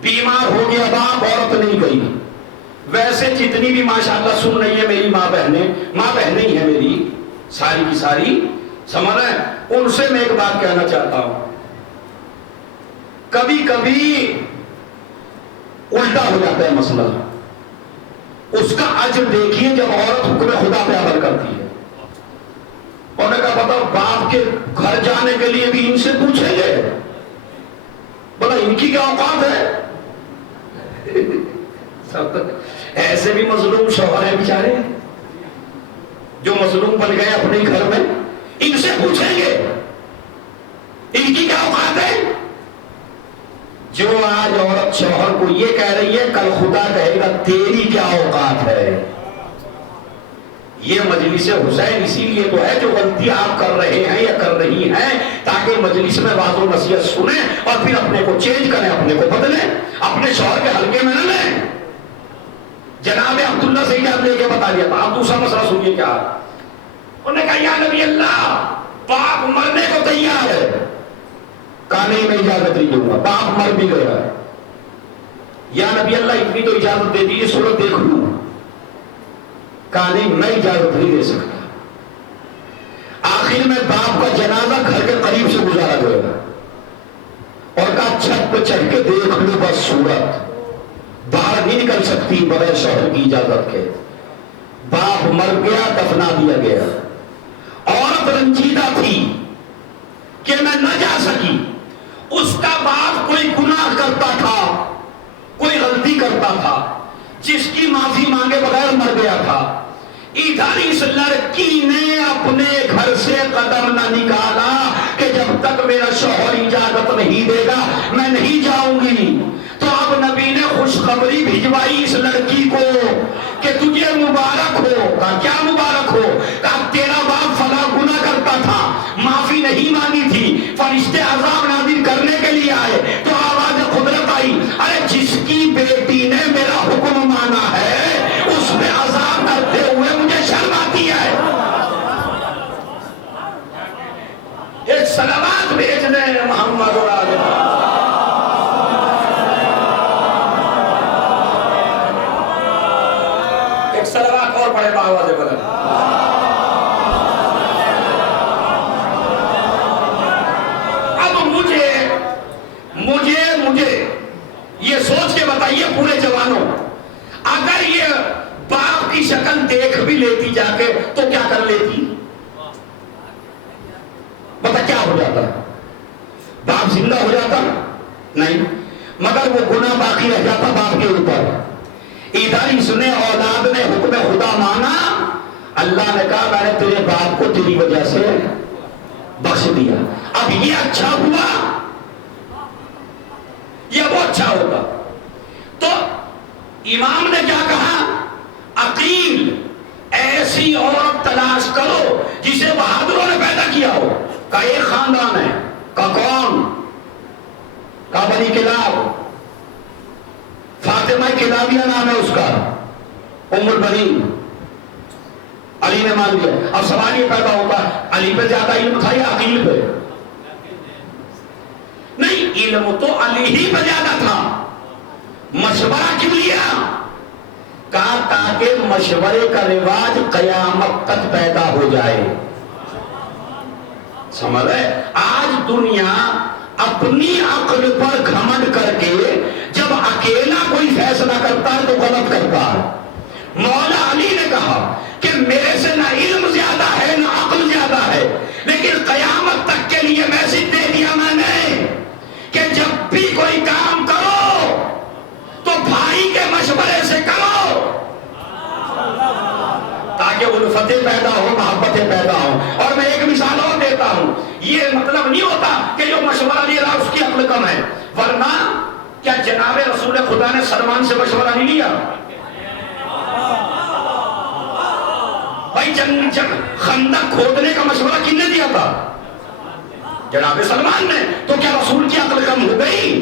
بیمار ہو گیا باپ، عورت نہیں گئی. ویسے جتنی بھی ماشاءاللہ سن رہی ہے میری ماں بہنیں ہی ہیں میری ساری کی ساری، سمجھ رہے ہیں؟ ان سے میں ایک بات کہنا چاہتا ہوں. کبھی کبھی الٹا ہو جاتا ہے مسئلہ. اس کا اجر دیکھیے جب عورت حکم خدا پہ عمل کرتی ہے. انہوں نے کہا بتاؤ باپ کے گھر جانے کے لیے بھی ان سے پوچھیں گے؟ بتا ان کی کیا اوقات ہے؟ ایسے بھی مظلوم شوہر ہیں بیچارے جو مظلوم بن گئے اپنے گھر میں، ان سے پوچھیں گے ان کی کیا اوقات ہے؟ جو آج عورت شوہر کو یہ کہہ رہی ہے کل خدا کہے گا تیری کیا اوقات ہے. یہ مجلس حسین اسی لیے تو ہے جو غلطی آپ کر رہے ہیں یا کر رہی ہیں تاکہ مجلس میں واضح و نصیحت سنیں اور پھر اپنے کو چینج کریں، اپنے کو بدلیں، اپنے شوہر کے حلقے میں نہ لیں. جناب عبداللہ سے اجازت لے کے بتا دیا تھا. اب دوسرا مسئلہ سنیے کیا. انہوں نے کہا یا نبی اللہ باپ مرنے کو تیار ہے. کہا نہیں میں اجازت نہیں دوں گا، باپ مر بھی گیا ہے. یا نبی اللہ اتنی تو اجازت دے دیجیے صورت دیکھ لوں. کہا نہیں میں اجازت نہیں دے سکتا. آخر میں باپ کا جنازہ گھر کے قریب سے گزارا گیا اور کہا چھت پہ چڑھ کے دیکھ لو بس صورت باہر نہیں نکل سکتی بغیر شوہر کی اجازت کے. باپ مر گیا، دفنا دیا گیا. عورت رنجیدہ تھی کہ میں نہ جا سکی. اس کا باپ کوئی گناہ کرتا تھا، کوئی غلطی کرتا تھا جس کی معافی مانگے بغیر مر گیا تھا. ادھر اس لڑکی نے اپنے گھر سے قدم نہ نکالا کہ جب تک میرا شوہر اجازت نہیں دے گا میں نہیں جاؤں گی. تو اب نبی نے خوشخبری بھجوائی اس لڑکی کو کہ تجھے مبارک ہو. کہا کیا مبارک ہو؟ کہا تیرا باپ فلاں گناہ کرتا تھا، معافی نہیں مانگی تھی، فرشتے عذاب نازل کرنے کے لیے آئے تو آواز قدرت آئی ارے جس کی بیٹی نے میرا حکم مانا ہے اس پہ عذاب کرتے ہوئے مجھے شرم آتی ہے. ایک صلوات بھیجنے محمد اور آل ایک صلوات اور پڑھے باواز بلند. اب مجھے یہ سوچ کے بتائیے پورے جوانوں اگر یہ باپ کی شکل دیکھ بھی لیتی جا کے تو کیا کر لیتی؟ بتا کیا ہو جاتا؟ باپ زندہ ہو جاتا؟ نہیں، مگر وہ گناہ باقی رہ جاتا باپ کے اوپر. ادھر اس نے اولاد نے حکم خدا مانا، اللہ نے کہا میں نے تیرے باپ کو تیری وجہ سے بخش دیا. اب یہ اچھا ہوا یا وہ اچھا ہوگا؟ تو امام نے کیا کہا؟ عقیل ایسی عورت تلاش کرو جسے بہادروں نے پیدا کیا ہو. کا ایک خاندان ہے. کا کون؟ کا بنی کلاب. فاطمہ کلابیہ نام ہے اس کا، ام البنین. علی نے مان لیا. اب سوال یہ پیدا ہوتا ہے علی پہ زیادہ علم تھا یا عقیل پہ؟ نہیں، علم تو علی ہی پہ زیادہ تھا. مشورہ کیوں لیا؟ کہا تاکہ مشورے کا رواج قیامت تک پیدا ہو جائے. سمجھ رہے؟ آج دنیا اپنی عقل پر گھمنڈ کر کے جب اکیلا کوئی فیصلہ کرتا ہے تو غلط کرتا ہے. مولا علی نے کہا کہ میرے سے نہ علم زیادہ ہے نہ عقل زیادہ ہے، لیکن قیامت تک کے لیے میسج دے دیا میں نے کہ جب بھی کوئی کام کرو تو بھائی کے مشورے سے کرو تاکہ الفتیں پیدا ہو، محبتیں پیدا ہو. اور میں ایک مثال اور دیتا ہوں. یہ مطلب نہیں ہوتا کہ جو مشورہ لے رہا اس کی عقل کم ہے، ورنہ کیا جناب رسول خدا نے سلمان سے مشورہ نہیں لیا؟ بھائی خندق کھودنے کا مشورہ کن نے دیا تھا؟ جناب سلمان نے. تو کیا رسول کی عقل کم ہو گئی؟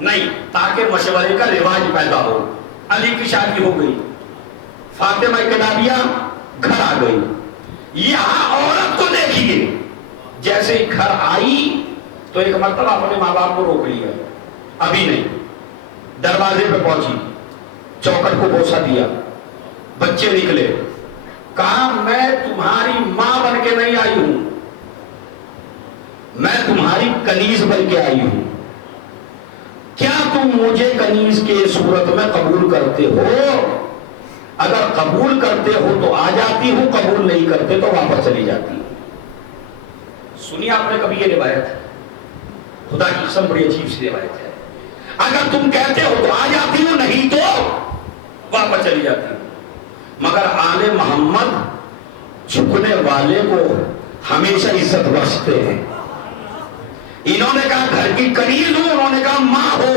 نہیں، تاکہ مشورے کا رواج پیدا ہو. علی کی شادی ہو گئی، فاطمہ کلابیہ گھر آ گئی. یہاں عورت کو دیکھیے جیسے ہی گھر آئی تو ایک مرتبہ اپنے ماں باپ کو روک لیا، ابھی نہیں. دروازے پہ پہنچی، چوکٹ کو بوسہ دیا، بچے نکلے. کہا میں تمہاری ماں بن کے نہیں آئی ہوں، میں تمہاری کنیز بن کے آئی ہوں، کیا تم مجھے کنیز کے صورت میں قبول کرتے ہو؟ اگر قبول کرتے ہو تو آ جاتی ہوں، قبول نہیں کرتے تو واپس چلی جاتی ہوں۔ سنی آپ نے کبھی یہ روایت؟ خدا کی قسم بڑی عجیب سی روایت ہے۔ اگر تم کہتے ہو تو آ جاتی ہوں، نہیں تو واپس چلی جاتی ہوں۔ مگر آل محمد جھکنے والے کو ہمیشہ عزت بخشتے ہیں۔ انہوں نے کہا گھر کی کنیز ہو، انہوں نے کہا ماں ہو۔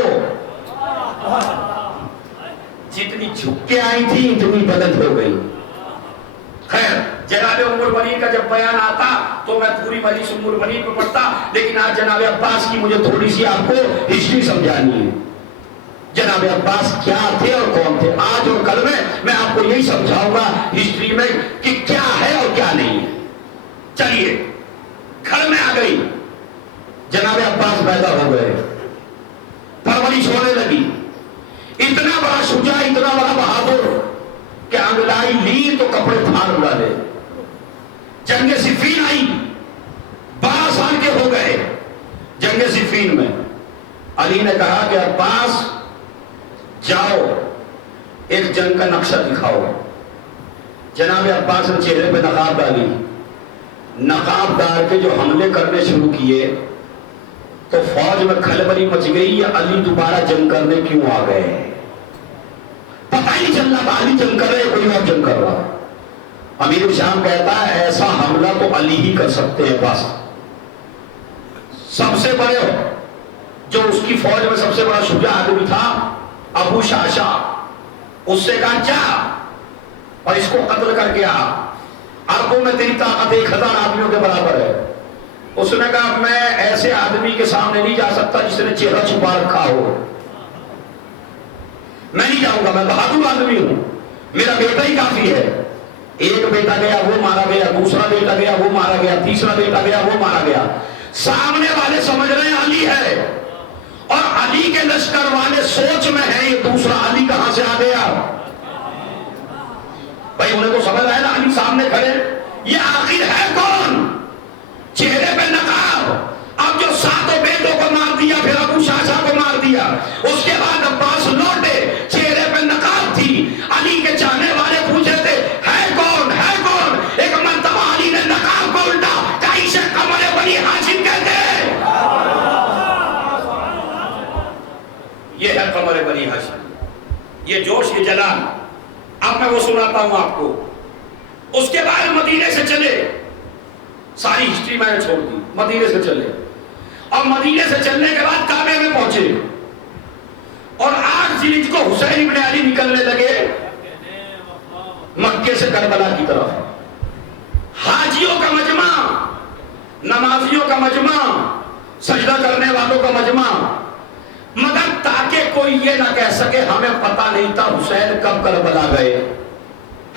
جتنی جھک کے آئی تھی اتنی بلند ہو گئی۔ خیر، جناب ام المؤمنین کا جب بیان آتا تو میں پوری مجلس ام المؤمنین پہ پڑھتا، لیکن آج جناب عباس کی مجھے تھوڑی سی آپ کو ہسٹری سمجھانی ہے۔ جناب عباس کیا تھے اور کون تھے؟ آج اور کل میں آپ کو یہی سمجھاؤں گا ہسٹری میں کہ کیا ہے اور کیا نہیں ہے۔ چلیے، گھر میں آ گئی، جناب عباس پیدا ہو گئے، پرورش ہونے لگی۔ اتنا بڑا شجاع، اتنا بڑا بہادر کہ انگڑائی لی تو کپڑے پھاڑ ڈالے۔ جنگ صفین آئی، 12 سال کے ہو گئے۔ جنگ صفین میں علی نے کہا کہ عباس جاؤ ایک جنگ کا نقشہ دکھاؤ۔ جناب عباس نے چہرے پہ نقاب ڈالی، نقاب ڈال کے جو حملے کرنے شروع کیے تو فوج میں کھلبلی مچ گئی، یا علی دوبارہ جنگ کرنے کیوں آ گئے؟ پتہ ہی نہیں چل رہا علی جنگ کر رہے کوئی اور جنگ کر رہا۔ امیر شام کہتا ہے ایسا حملہ تو علی ہی کر سکتے ہیں، بس سب سے بڑے جو اس کی فوج میں سب سے بڑا شجاع آدمی تھا ابو شاشا، اس سے کہا جا اور اس کو قتل کر کے آ، عربوں میں تیری طاقت 1000 آدمیوں کے برابر ہے۔ اس نے کہا میں ایسے آدمی کے سامنے نہیں جا سکتا جس نے چہرہ چھپا رکھا ہو، میں نہیں جاؤں گا، میں بہادر آدمی ہوں، میرا بیٹا ہی کافی ہے۔ ایک بیٹا گیا وہ مارا گیا، دوسرا بیٹا گیا وہ مارا گیا، تیسرا بیٹا گیا وہ مارا گیا۔ سامنے والے سمجھ رہے ہیں علی ہے، اور علی کے لشکر والے سوچ میں ہیں یہ دوسرا علی کہاں سے آ گیا؟ بھائی انہیں تو سمجھ آیا نا علی سامنے کھڑے، یہ آخر ہے کون؟ چہرے پہ نقاب۔ اب جو 7 بیٹوں کو مار دیا، پھر ابو شاشا کو مار دیا، اس کے بعد عباس لوٹے، چہرے پہ نقاب تھی۔ علی کے چاہنے والے پوچھے تھے ہے کون، ہے کون؟ ایک مرتبہ علی نے نقاب کو الٹا کہا اسے قمر بنی ہاشم کہتے ہیں۔ یہ ہے قمر بنی ہاشم، یہ جوش، یہ جلال۔ اب میں وہ سناتا ہوں آپ کو۔ اس کے بعد مدینے سے چلے، ساری ہسٹری میں نے چھوڑ دی، مدینے سے چلے، اور مدینے سے چلنے کے بعد کعبے میں پہنچے، اور 8 ذی الحجہ کو حسین ابن علی نکلنے لگے مکے سے کربلا کی طرف۔ حاجیوں کا مجمع، نمازیوں کا مجمع، سجدہ کرنے والوں کا مجمع، مگر تاکہ کوئی یہ نہ کہہ سکے ہمیں پتہ نہیں تھا حسین کب کربلا گئے،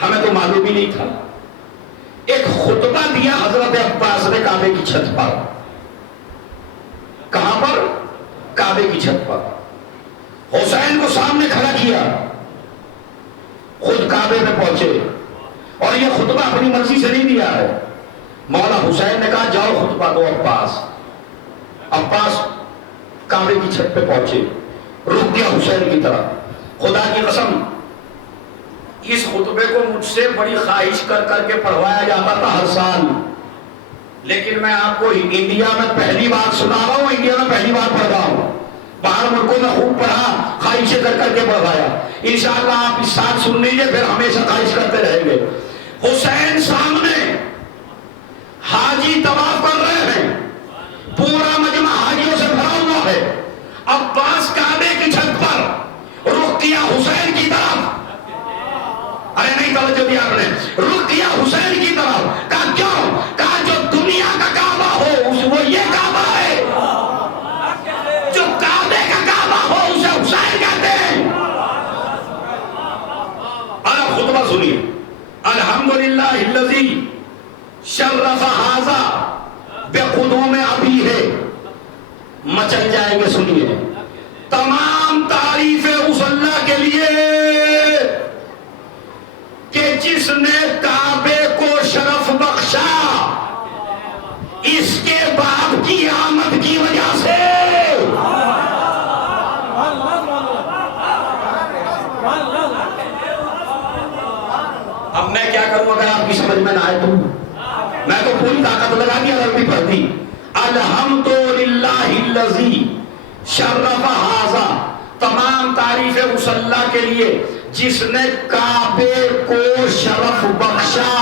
ہمیں تو معلوم ہی نہیں تھا۔ ایک خطبہ دیا حضرت عباس نے کعبے کی چھت پر۔ کہاں پر؟ کعبے کی چھت پر۔ حسین کو سامنے کھڑا کیا، خود کعبے میں پہنچے، اور یہ خطبہ اپنی مرضی سے نہیں دیا ہے۔ مولا حسین نے کہا جاؤ خطبہ دو عباس۔ عباس کعبے کی چھت پہ پہنچے، رک گیا حسین کی طرف۔ خدا کی قسم اس خطبے کو مجھ سے بڑی خواہش کر کر کے پڑھوایا جاتا تھا ہر سال، لیکن میں آپ کو انڈیا میں پہلی بار سنا رہا ہوں، انڈیا میں پہلی بار پڑھ رہا ہوں۔ باہر ملکوں میں خوب پڑھا، خواہشیں کر کر کے پڑھوایا۔ انشاءاللہ آپ اس ساتھ سن لیجئے، پھر ہمیشہ خواہش کرتے رہیں گے۔ حسین سامنے، حاجی طواف کر رہے ہیں، پورا مجمع حاجیوں سے بھرا ہوا ہے۔ عباس کعبے کی چھت پر رخ کیا حسین کی طرف، ارے نہیں توجہ دیا آپ نے، رخ کیا حسین کی طرف۔ کہا کیوں؟ کہا جو دنیا کا کعبہ ہو وہ یہ کعبہ ہے، جو کعبے کا کعبہ ہو اسے حسین کہتے ہیں۔ اب خطبہ سنیے۔ الحمدللہ الذی شرف ھذا بقدوم ابی ہے، مچل جائیں گے، سنیے۔ تمام تعریفیں اس اللہ کے لیے کہ جس نے کعبے کو شرف بخشا، اس کے باپ کی سمجھ میں نہ آئے تم، میں تو پوری طاقت لگا دیا عربی پڑھتی. الحمدللہ الذی شرف ھذا، تمام تعریفیں اس اللہ کے لیے جس نے کعبے کو شرف بخشا.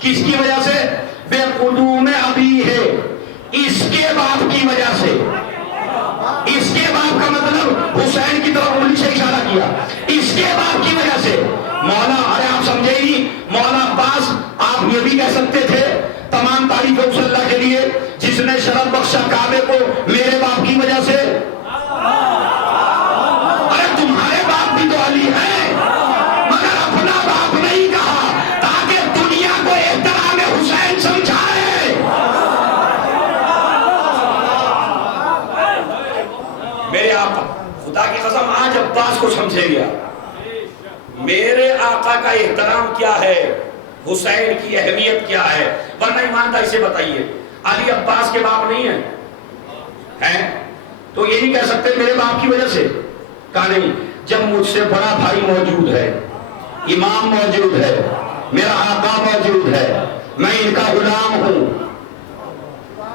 کس کی وجہ سے؟ بے قدوم ابی ہے، اس کے باپ کی وجہ سے. اس کے باپ کا مطلب حسین کی طرف انگلی سے اشارہ کیا، اس کے باپ کی وجہ سے. مولا، ارے آپ سمجھے ہی، مولا عباس آپ یہ بھی کہہ سکتے تھے تمام تعریف اس اللہ کے لیے جس نے شرف بخشا کعبے کو میرے باپ کی وجہ سے. ارے تمہارے باپ بھی تو علی ہے، مگر اپنا باپ نہیں کہا تاکہ دنیا کو احترام حسین سمجھائے. میرے آقا، خدا کی قسم آج عباس کو سمجھے گیا میرے آقا کا احترام کیا ہے، حسین کی اہمیت کیا ہے. ورنہ ایمانداری سے بتائیے علی عباس کے باپ نہیں ہیں تو یہ نہیں کہہ سکتے میرے باپ کی وجہ سے. کہا نہیں، جب مجھ سے بڑا بھائی موجود ہے، امام موجود ہے، میرا آقا موجود ہے، میں ان کا غلام ہوں،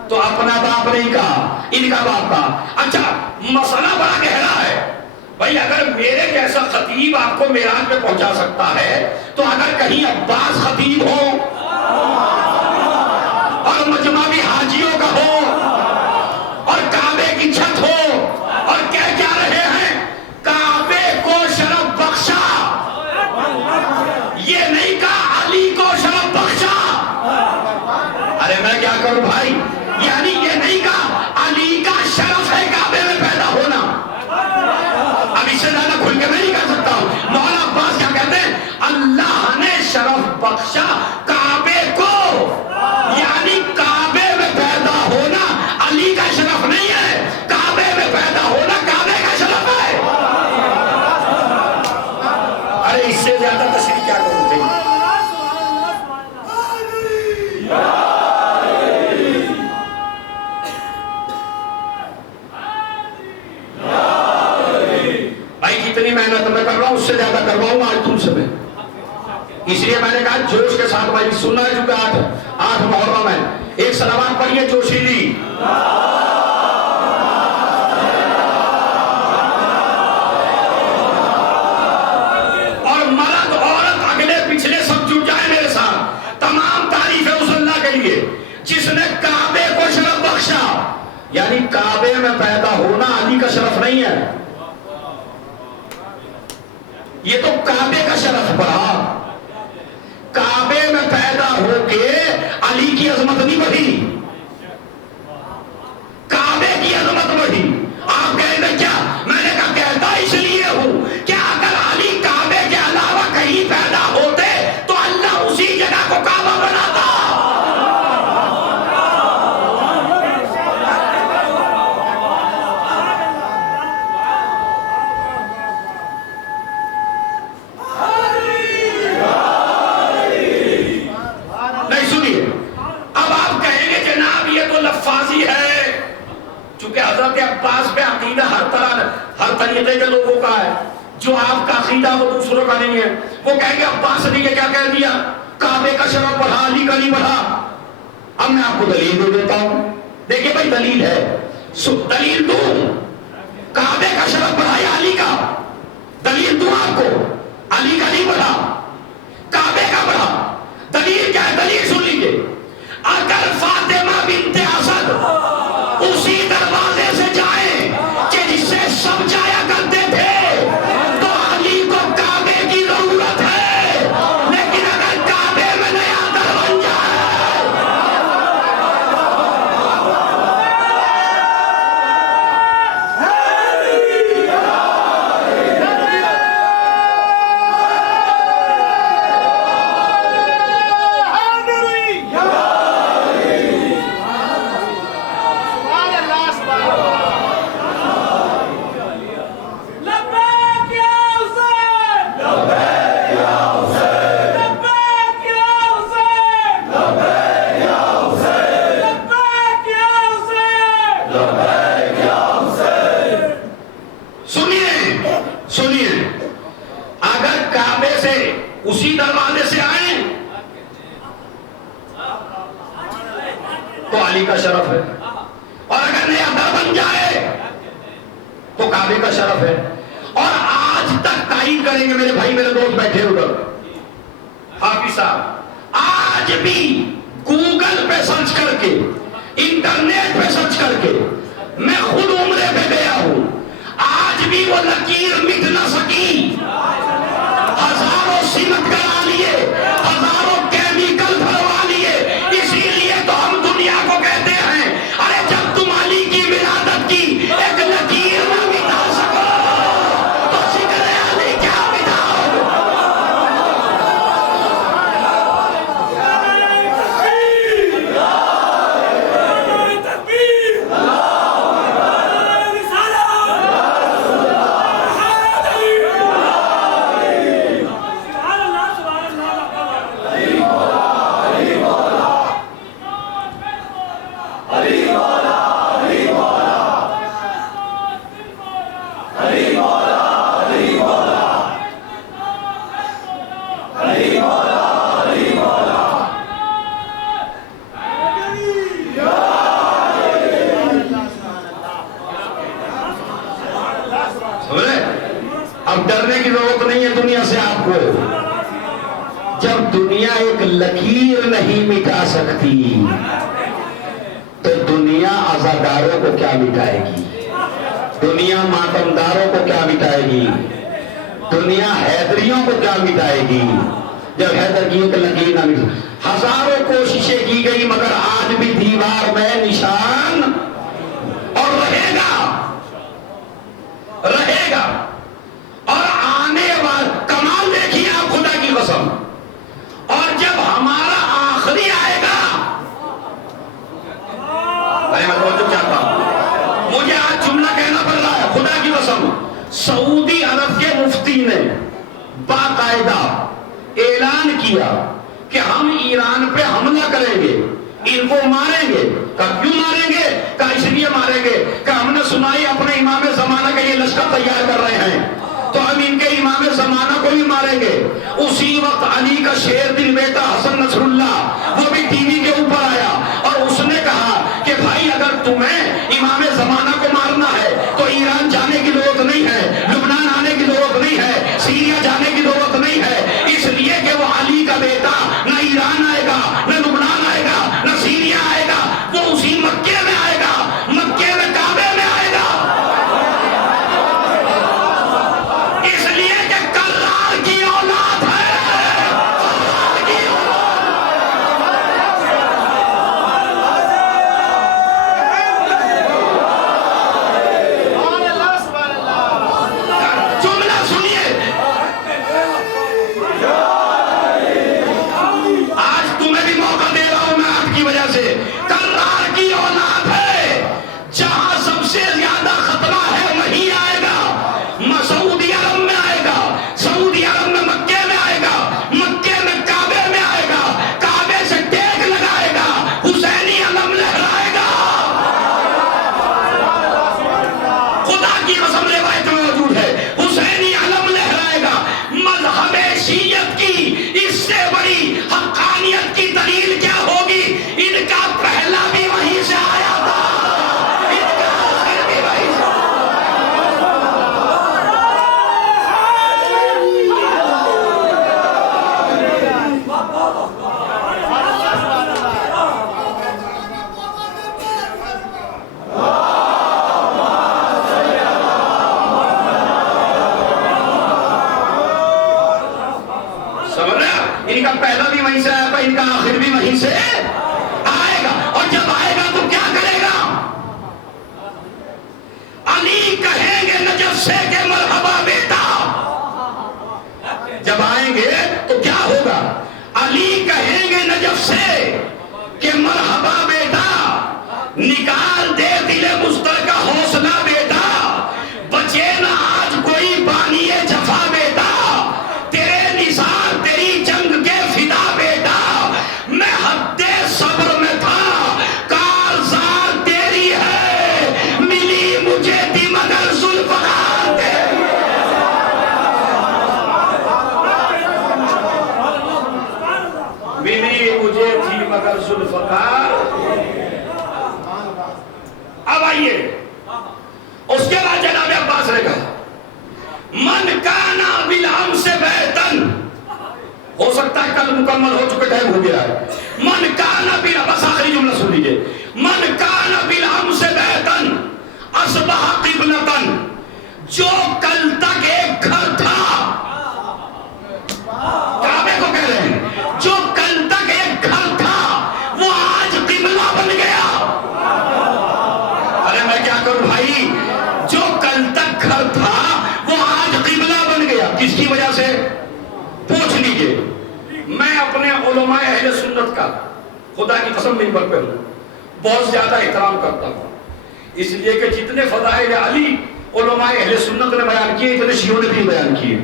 تو اپنا باپ نہیں کہا، ان کا باپ کہا. اچھا مسئلہ بڑا گہرا ہے بھائی. اگر میرے جیسا خطیب آپ کو معراج پہ پہنچا سکتا ہے تو اگر کہیں عباس خطیب ہو اور مجمع بھی حاجیوں کا ہو اور کعبے کی چھت ہو اور کہہ کیا رہے ہیں کعبے کو شرف بخشا، یہ نہیں کہا علی کو شرف بخشا. ارے میں کیا کروں بھائی، یعنی یہ نہیں کہا علی کا شرف ہے کعبے میں پیدا ہونا. اب اس سے زیادہ کھل کے میں نہیں کہہ سکتا ہوں. مولانا عباس کیا کہتے ہیں؟ اللہ نے شرف بخشا کعبے کو، یعنی کعبے میں پیدا ہونا علی کا شرف نہیں ہے، کعبے میں پیدا ہونا کعبے کا شرف ہے. ارے اس سے زیادہ تشریح کیا کروں گی. اتنی محنت میں کر رہا ہوں، اس سے زیادہ کرواؤں گا آج تم سے میں. اس لیے میں نے کہا جوش کے ساتھ بھائی سننا ہے، چونکہ آٹھ محرم ہے. ایک صلوات پڑھیے جوشیلی. اور مرد عورت اگلے پچھلے سب جٹ جائے میرے ساتھ. تمام تعریف ہے اس اللہ کے لیے جس نے کعبے کو شرف بخشا، یعنی کعبے میں پیدا ہونا علی کا شرف نہیں ہے، یہ تو کعبے کا شرف پڑا. کعبے میں پیدا ہو کے علی کی عظمت نہیں بڑھی، کعبے کی عظمت بڑھی. آپ کہیں گے کیا؟ میں نے کہا کہتا اس لیے ہوں کہ اگر علی کعبے کے علاوہ کہیں پیدا ہوتے تو اللہ اسی جگہ کو کعبہ بناتا. حضرت عباس پہ عقیدہ ہر طریقے کے لوگوں کا ہے. جو آپ کا عقیدہ وہ دوسروں کا نہیں ہے. وہ کہیں گے عباس نے کیا کہہ دیا، کعبے کا شرف بڑھا، علی کا نہیں بڑھا. اب میں آپ کو دلیل دے دیتا ہوں. دیکھیں بھائی دلیل ہے، دلیل دوں. کعبے کا شرف بڑھا یا علی کا؟ دلیل دوں آپ کو. علی کا نہیں بڑھا، کعبے کا بڑھا. دلیل کیا ہے؟ دلیل سن لیجیے. اگر فاطمہ بنت اسد اسی دروازے سے جائیں کہ جس سے سب جایا کرتے تھے تو علی کو کعبے کی ضرورت ہے. لیکن اگر کعبے میں نیا در بن جائے، علی کا شرف ہے، اور اگر نیا در بن جائے تو کعبے کا شرف ہے۔ اور آج تک تائید کریں گے میرے بھائی، میرے دوست بیٹھے ادھر، حافظ صاحب، آج بھی گوگل پہ سرچ کر کے، انٹرنیٹ پہ سرچ کر کے، میں خود عمرے پہ گیا ہوں، آج بھی وہ لکیر مٹ نہ سکی، ہزاروں سمت کرا لیے، ہزاروں کیمیکل بھروا لیے، اسی لیے تو ہم دنیا کو کہتے ہیں ارے جب تم علی کی ولادت کی ایک لکیر نہ مٹا سکو تو ذکر علی کیا مٹاؤ۔ اب ڈرنے کی ضرورت نہیں ہے دنیا سے آپ کو، جب دنیا ایک لکیر نہیں مٹا سکتی تو دنیا عزاداروں کو کیا مٹائے گی، دنیا ماتمداروں کو کیا مٹائے گی، دنیا حیدریوں کو کیا مٹائے گی، جب حیدر کی ایک لکیر نہ مٹا۔ ہزاروں کوششیں کی گئی مگر آج بھی دیوار میں نشان اور رہے گا، رہے گا۔ اور آنے والا کمال دیکھیے آپ خدا کی قسم، اور جب ہمارا آخری آئے گا، میں توجہ چاہتا ہوں، مجھے آج جملہ کہنا پڑ رہا ہے خدا کی قسم، سعودی عرب کے مفتی نے باقاعدہ اعلان کیا کہ ہم ایران پہ حملہ کریں گے، ان کو ماریں گے۔ کہا کیوں ماریں گے؟ کہا اس لیے ماریں گے کہ ہم نے سنائی اپنے امام زمانہ کا یہ لشکر تیار کر رہے ہیں تو ہم ان کے امام زمانہ کو بھی ماریں گے۔ اسی وقت علی کا شیر دل بیٹا حسن نصر اللہ وہ بھی ٹی وی کے اوپر آیا اور اس نے کہا کہ بھائی اگر تمہیں امام زمانہ کو مارنا ہے تو ایران جانے کی ضرورت نہیں ہے، لبنان آنے کی ضرورت نہیں ہے، سیریا جانے کی ضرورت نہیں ہے، اس لیے کہ وہ علی کا بیٹا نہ ایران آئے گا، نہ لبنان آئے گا، نہ سیریا آئے گا، وہ اسی مکے میں آئے گا، مکے میں کعبے میں آئے گا، اس لیے کہ کرار کی اولاد ہے، کرار کی اولاد۔ جملہ سنیے، آج تمہیں بھی موقع دے رہا ہوں میں آپ کی وجہ سے، کرار کی اولاد ہے، جہاں سب سے زیادہ خطرہ ہے وہیں آئے گا، سعودی عرب میں آئے گا، سعودی عرب میں مکے میں آئے گا، مکے میں کعبے میں آئے گا، کعبے سے ٹیک لگائے گا، حسینی علم لہرائے گا۔ خدا کی قسم روایت میں موجود ہے، حسینی علم لہرائے گا۔ مذہب شیعت کی اس سے بڑی حقانیت کی دلیل کیا ہوگی؟ ان کا پہلا بھی وہیں سے آیا تھا، ان کا آخر بھی وہیں سے۔ سمجھ رہے ہیں؟ ان کا پہلا بھی وہیں سے آیا تھا، ان کا آخر بھی وہیں سے آئے گا، اور جب آئے گا تو کیا کرے گا؟ علی کہیں گے نجف سے کہ مرحبا بیٹا، جب آئیں گے تو کیا ہوگا؟ علی کہیں گے نجف سے کہ مرحبا بیٹا، نکال دے دل مشترکہ حوصلہ بیٹا، بچے نہ آج کوئی بانی جفا بیٹا، تیرے نثار تیری جنگ کے فدا بیٹا، میں حد صبر میں تھا، کارزار تیری ہے، ملی مجھے تھی مگر ذوالفقار تیری۔ ملی مجھے تھی مگر ذوالفقار، گوائیے. اس کے بعد جناب عباس نے کہا من کانا بالامس بیتن، ہو سکتا ہے کل مکمل ہو چکے ٹائم ہو گیا ہے. من کانا بس آخری جملہ سن لیجیے. من کانا بالامس بیتن اصبح قبلتن، جو کل تک ایک گھر تھا، کعبے کو کہہ رہے ہیں، جو کل تک ایک گھر تھا وہ آج قبلہ بن گیا. ارے میں کیا کروں بھائی، جو کل تک گھر تھا وہ آج قبلہ بن گیا. کس کی وجہ سے؟ پوچھ لیجئے. میں اپنے علماء اہل سنت کا خدا کی قسم منبر پہ ہوں، بہت زیادہ احترام کرتا ہوں، اس لیے کہ جتنے فضائل علی علماء اہل سنت نے بیان کیے اتنے شیعوں نے بھی بیان کیے.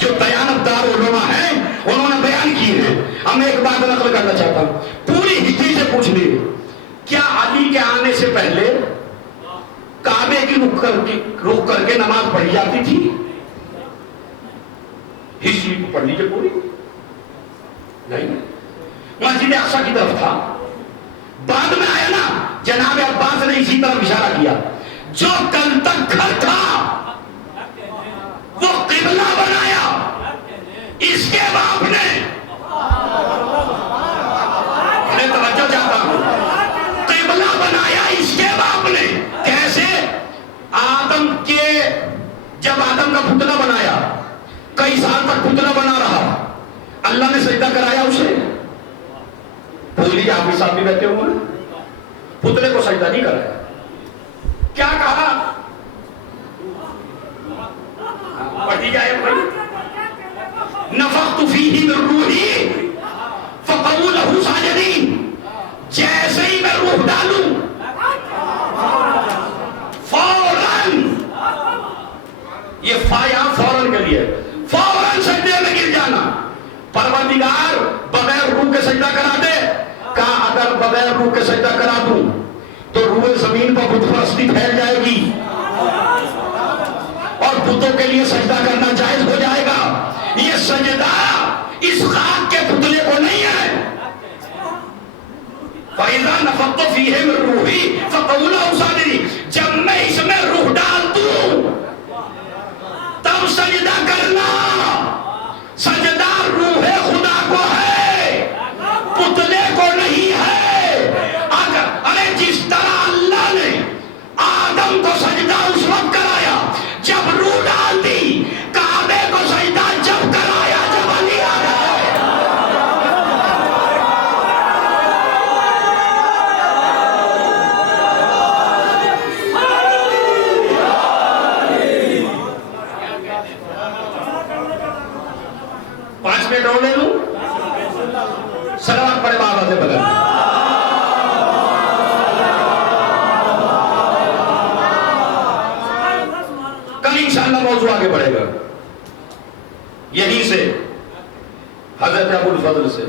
جو دیانتدار علماء ہیں انہوں نے بیان کیے ہیں. اب میں ایک بات نقل کرنا چاہتا ہوں، پوری ہسٹری سے پوچھ لیے کیا علی کے آنے سے پہلے کعبے کی رخ کر کے نماز پڑھی جاتی تھی؟ ہسٹری کو پڑھ لیجیے پوری. نہیں، مسجد اقصی کی طرف تھا. بعد میں آیا نا، جناب عباس نے اسی طرف اشارہ کیا، جو کل تک گھر تھا وہ قبلہ بنایا اس کے باپ نے. میں توجہ چاہتا ہوں، قبلہ بنایا اس کے باپ نے. کیسے؟ آدم کے جب آدم کا پتلا بنایا، کئی سال تک پتلا بنا رہا، اللہ نے سجدہ کرایا اسے. بولیے، آپ کے ساتھ بھی بیٹھے ہوئے ہیں، پتلے کو سجدہ نہیں کرایا. کیا کہا؟ پڑھی جائے بھائی، نفخت فیہ من روحی فقعوا لہ ساجدین. جیسے ہی میں روح ڈالوں فوراً، یہ فا یہاں فوراً کے لیے، فوراً سجدے میں گر جانا. پروردگار بغیر روح کے سجدہ کرا دے. کہا اگر بغیر روح کے سجدہ کرا دوں تو روح زمین پر بت پرستی پھیل جائے گی اور بتوں کے لیے سجدہ کرنا جائز ہو جائے گا. یہ سجدہ اس خاک کے پتلے کو نہیں ہے. فَإِذَا نَفَخْتُ فِيهِ مِن رُوحِي فَقَعُوا لَهُ سَاجِدِينَ. جب میں اس میں روح ڈال دوں تب سجدہ کرنا. سجدہ روح خدا کو ہے، پتلے کو نہیں ہے. ارے جس طرح اللہ نے آدم کو سجدہ اس وقت کرایا جب روح ڈال دی، کعبے کو سجدہ جب کرایا جب علی آیا. پانچ منٹ اور لے لوں، سلام پڑے بابا سے بدل. کل انشاءاللہ موضوع آگے بڑھے گا یہیں سے، حضرت ابو الفضل سے.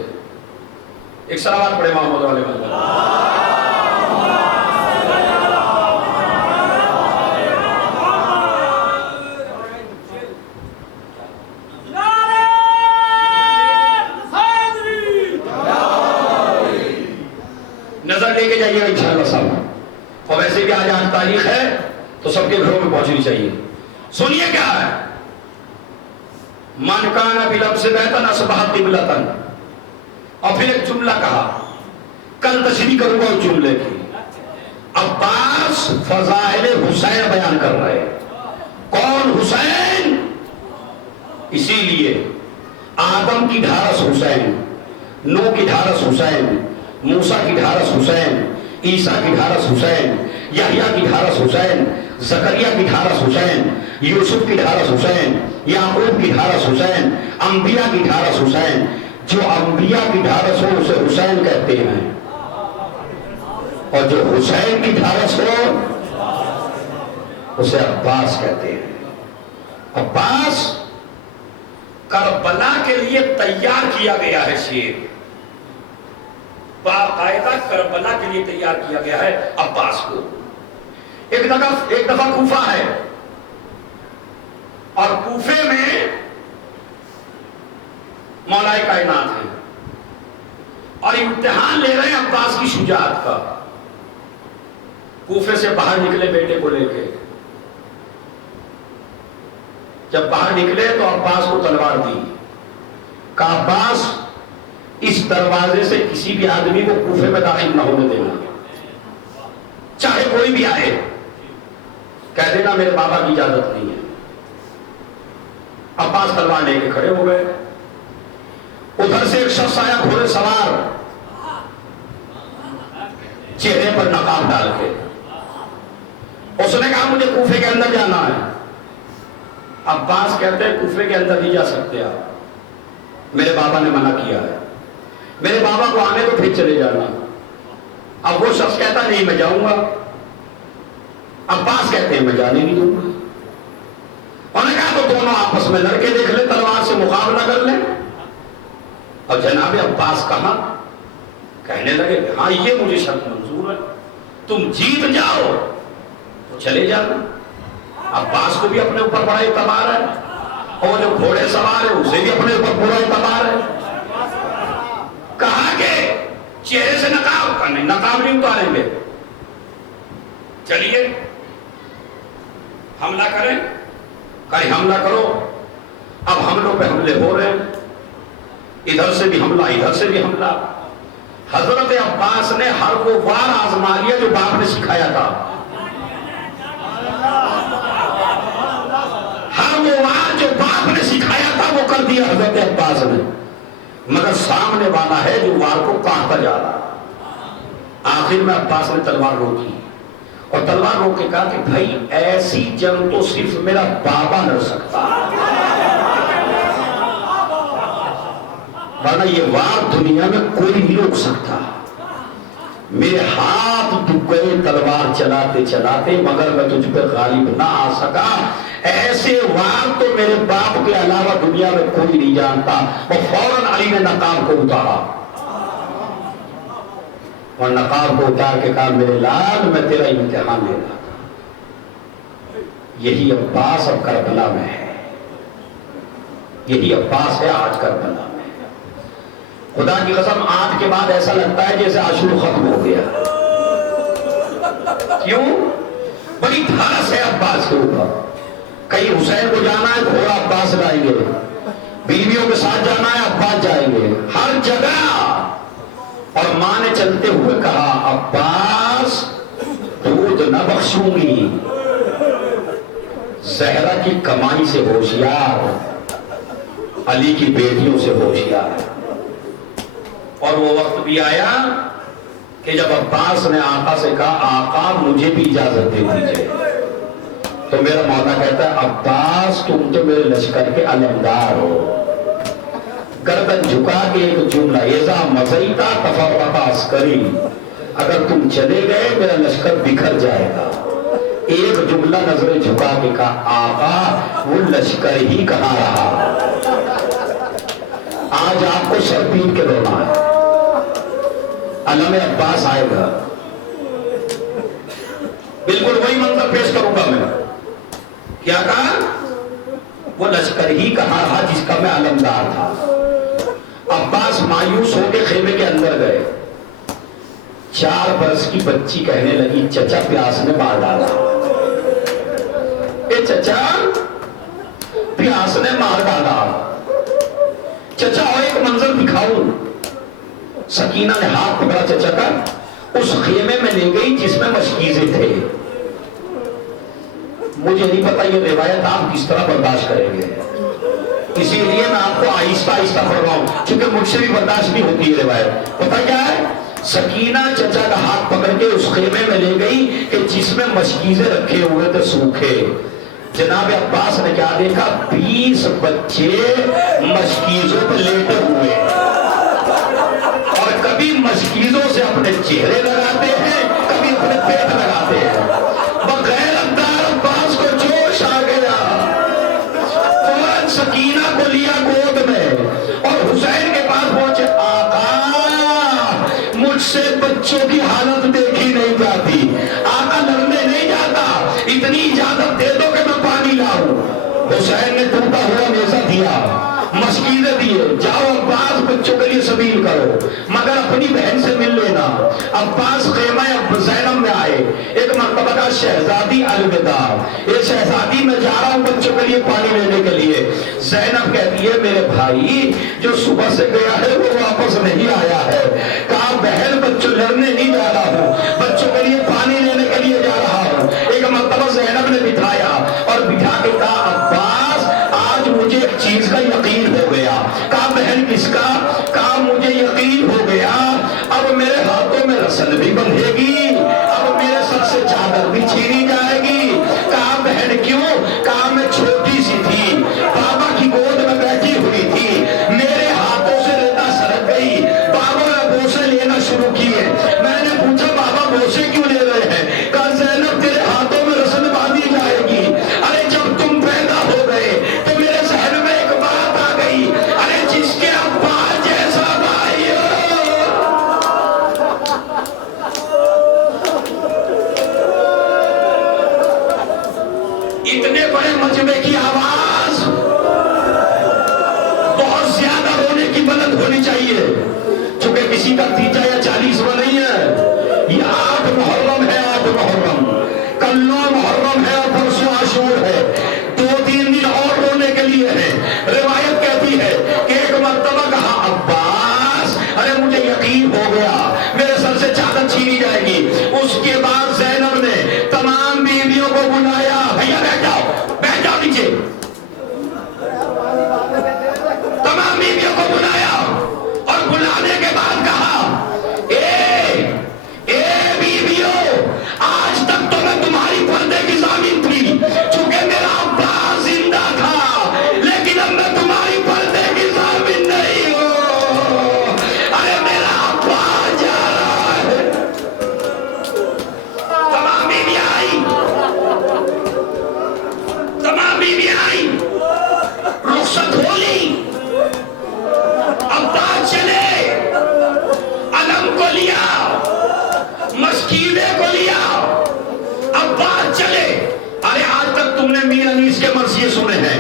ایک سلام پڑے محمد والے بدل. نظر لے کے جائیے گا انشاءاللہ صاحب. اور ویسے بھی آج تاریخ ہے تو سب کے گھروں میں پہنچنی چاہیے. سنیے کیا ہے، من کان بلمس بیتن اصبح قبلتن. اور پھر ایک جملہ کہا، کل تشریح کروں گا اس جملے کی. عباس فضائل حسین بیان کر رہے ہیں. کون حسین؟ اسی لیے آدم کی ڈھارس حسین، نوح کی ڈھارس حسین، موسیٰ کی ڈھارس حسین، عیسیٰ کی ڈھارس حسین، یحییٰ کی ڈھارس حسین، زکریا کی ڈھارس حسین، یوسف کی ڈھارس حسین، یعقوب کی ڈھارس حسین، انبیاء کی ڈھارس حسین. جو انبیاء کی ڈھارس ہو اسے حسین کہتے ہیں، اور جو حسین کی ڈھارس ہو اسے عباس کہتے ہیں. عباس کربلا کے لیے تیار کیا گیا ہے. شیر باقاعدہ کربلا کے لیے تیار کیا گیا ہے عباس کو. ایک دفعہ کوفہ ہے اور کوفے میں مولائے کائنات ہیں اور امتحان لے رہے ہیں عباس کی شجاعت کا. کوفے سے باہر نکلے بیٹے کو لے کے. جب باہر نکلے تو عباس کو تلوار دی. کہا عباس اس دروازے سے کسی بھی آدمی کو کوفے میں داخل نہ ہونے دینا, چاہے کوئی بھی آئے, کہہ دینا میرے بابا کی اجازت نہیں ہے. عباس تلوار لے کے کھڑے ہو گئے. ادھر سے ایک شخص آیا گھوڑے سوار, چہرے پر نقاب ڈال کے. اس نے کہا مجھے کوفے کے اندر جانا ہے. عباس کہتے ہیں کوفے کے اندر نہیں جا سکتے آپ, میرے بابا نے منع کیا ہے, میرے بابا کو آنے تو پھر چلے جانا. اب وہ شخص کہتا نہیں میں جاؤں گا. عباس کہتے ہیں میں جانے نہیں دوں گا. انہوں نے کہا تو دونوں آپس میں لڑکے دیکھ لیں, تلوار سے مقابلہ کر لیں. اور جناب عباس کہا, کہنے لگے ہاں یہ مجھے شرط منظور ہے, تم جیت جاؤ تو چلے جانا. عباس کو بھی اپنے اوپر بڑا اعتبار ہے, اور جو گھوڑے سوار ہے اسے بھی اپنے اوپر پورا اعتبار ہے. کہا کہ چہرے سے نقاب کرنے, نقاب نہیں اتاریں گے, چلیے حملہ کریں. کہیں حملہ کرو. اب حملوں پہ حملے ہو رہے ہیں, ادھر سے بھی حملہ ادھر سے بھی حملہ. حضرت عباس نے ہر وہ وار آزما لیا جو باپ نے سکھایا تھا. ہر وہ وار جو باپ نے سکھایا تھا وہ کر دیا حضرت عباس نے, مگر سامنے والا ہے جو وار کو کاٹتا جا رہا. آخر میں عباس نے تلوار روکی, اور تلوار روک کے کہا کہ بھائی ایسی جنگ تو صرف میرا بابا لڑ سکتا, ورنہ یہ وار دنیا میں کوئی نہیں روک سکتا. میرے ہاتھ دب گئے تلوار چلاتے چلاتے, مگر میں تجھ پہ غالب نہ آ سکا. ایسے وار تو میرے باپ کے علاوہ دنیا میں کوئی نہیں جانتا. اور فوراً علی نے نقاب کو اتارا, اور نقاب کو اتار کے کہا میرے لال میں تیرا امتحان لے رہا تھا. یہی عباس اب کربلا میں ہے, یہی عباس ہے آج کربلا میں. خدا کی قسم آج کے بعد ایسا لگتا ہے جیسے عاشور ختم ہو گیا. کیوں؟ بڑی دھارس ہے عباس کے اوپر. کہیں حسین کو جانا ہے گھوڑا عباس لائیں گے, بیویوں کے ساتھ جانا ہے عباس جائیں گے, ہر جگہ. اور ماں نے چلتے ہوئے کہا عباس دودھ نہ بخشوں گی, زہرا کی کمائی سے ہوشیار, علی کی بیٹیوں سے ہوشیار. اور وہ وقت بھی آیا کہ جب عباس نے آقا سے کہا آقا مجھے بھی اجازت دے دیجئے, تو میرا مولا کہتا ہے عباس تم تو میرے لشکر کے علمدار ہو. گردن جھکا کے ایک جملہ اذا مزیتا تفرق عسکری, اگر تم چلے گئے میرا لشکر بکھر جائے گا. ایک جملہ نظر جھکا کے کہا آقا وہ لشکر ہی کہاں رہا, آج آپ کو شرپین کے رونا ہے. علم عباس آئے گا, بالکل وہی منظر پیش کروں گا میں. کیا کہا؟ وہ لشکر ہی کہاں رہا جس کا میں علمدار تھا. عباس مایوس ہو کے خیمے کے اندر گئے. 4 برس کی بچی کہنے لگی چچا پیاس نے مار ڈالا. اے چچا پیاس نے مار ڈالا, چچا اور ایک منظر دکھاؤں. سکینہ نے ہاتھ پکڑا چچا کا, اس خیمے میں لے گئی جس میں مشکیزے تھے. مجھے نہیں پتا یہ روایت آپ کس طرح برداشت کریں گے, اسی لیے میں آپ کو آہستہ آہستہ پڑھ رہا ہوں, کیونکہ مجھ سے بھی برداشت نہیں ہوتی ہے روایت. پتہ کیا ہے؟ سکینہ چچا کا ہاتھ پکڑ کے اس خیمے میں لے گئی کہ جس میں مشکیزے رکھے ہوئے تھے سوکھے. جناب عباس نے کیا دیکھا؟ 20 بچے مشکیزوں پہ لیٹے ہوئے, اور کبھی مشکیزوں سے اپنے چہرے لگاتے ہیں, کبھی اپنے پیٹ لگاتے ہیں. بغیر اندار عباس کو جوش آ گیا, فوراً سکینہ کو لیا گود میں اور حسین کے پاس پہنچے. آقا مجھ سے بچوں کی حالت دیکھی نہیں جاتی, آقا لڑنے نہیں جاتا, اتنی اجازت دے دو کہ میں پانی لاؤں. حسین نے ٹوٹا ہوا نیزہ دیا, مشکیزیں دیے, جاؤ عباس بچوں کے لیے سبیل کرو, مگر اپنی بہن سے مل لینا. عباس خیمہ زینب میں آئے, آئے. ایک مرتبہ کا شہزادی الوداع، یہ شہزادی میں جا رہا ہوں بچوں کے لیے پانی لینے کے لیے. زینب کہتی ہے میرے بھائی جو صبح سے گیا ہے وہ واپس نہیں آیا ہے. کہا بہن بچوں لڑنے نہیں جا رہا ہوں، بچوں کے لیے پانی لینے کے لیے جا رہا ہوں. ایک مرتبہ زینب نے بٹھایا اور بٹھا کے کہا عباس آج مجھے ایک چیز کا یقین ہو گیا. کہا بہن کس کا؟ کہا مجھے یقین ہو گیا اب میرے ہاتھوں میں رسل بھی بندھے گی، اب میرے سر سے چادر بھی چھینی جائے گی. کہا بہن کیوں؟ کہا میں چھوٹی سی تھی، بابا کی گود میں بیٹھی ہوئی تھی، میرے ہاتھوں سے ریتا سرک گئی، بابا نے بوسے لینا شروع کیے. میں نے پوچھا بابا بوسے کیوں لے رہے ہیں؟ کہا زینب تیرے ہاتھوں میں رسل باندھی جائے گی. ارے جب تم پیدا ہو گئے تو میرے ذہن میں ایک بات آ گئی، ارے جس کے ابا جیسا بھائی ہو. اتنے بڑے مجمع کی آواز بہت زیادہ رونے کی بلند ہونی چاہیے، چونکہ کسی کا 30 یا 40واں نہیں ہے. یہ 8 محرم ہے، 8 محرم، کل 9 محرم ہے اور پرسوں عاشور ہے. 2-3 دن اور رونے کے لیے ہے. روایت کہتی ہے کہ ایک مرتبہ کہا عباس ارے مجھے یقین ہو گیا میرے سر سے چادر چھینی جائے گی. اس کے بعد زینب نے تمام بیویوں کو بلایا، بھیا بیٹھ جاؤ نیچے. تمام بیویوں کو بلایا اور بلانے کے بعد کہا اے بیویوں آج تک تو میں تمہاری پردے کی ضامن تھی چونکہ میرا عباس زندہ تھا، لیکن اب میں تمہاری پردے کی ضامن نہیں ہوں. ارے میرا عباس جا رہا ہے. تمام بیویاں آئی، تمام بیویاں آئی، رخصت ہو لی. عباس چلے، علم کو لیا، مسکینے کو لیا، عباس چلے. ارے آج تک تم نے میر انیس کے مرثیے سنے ہیں،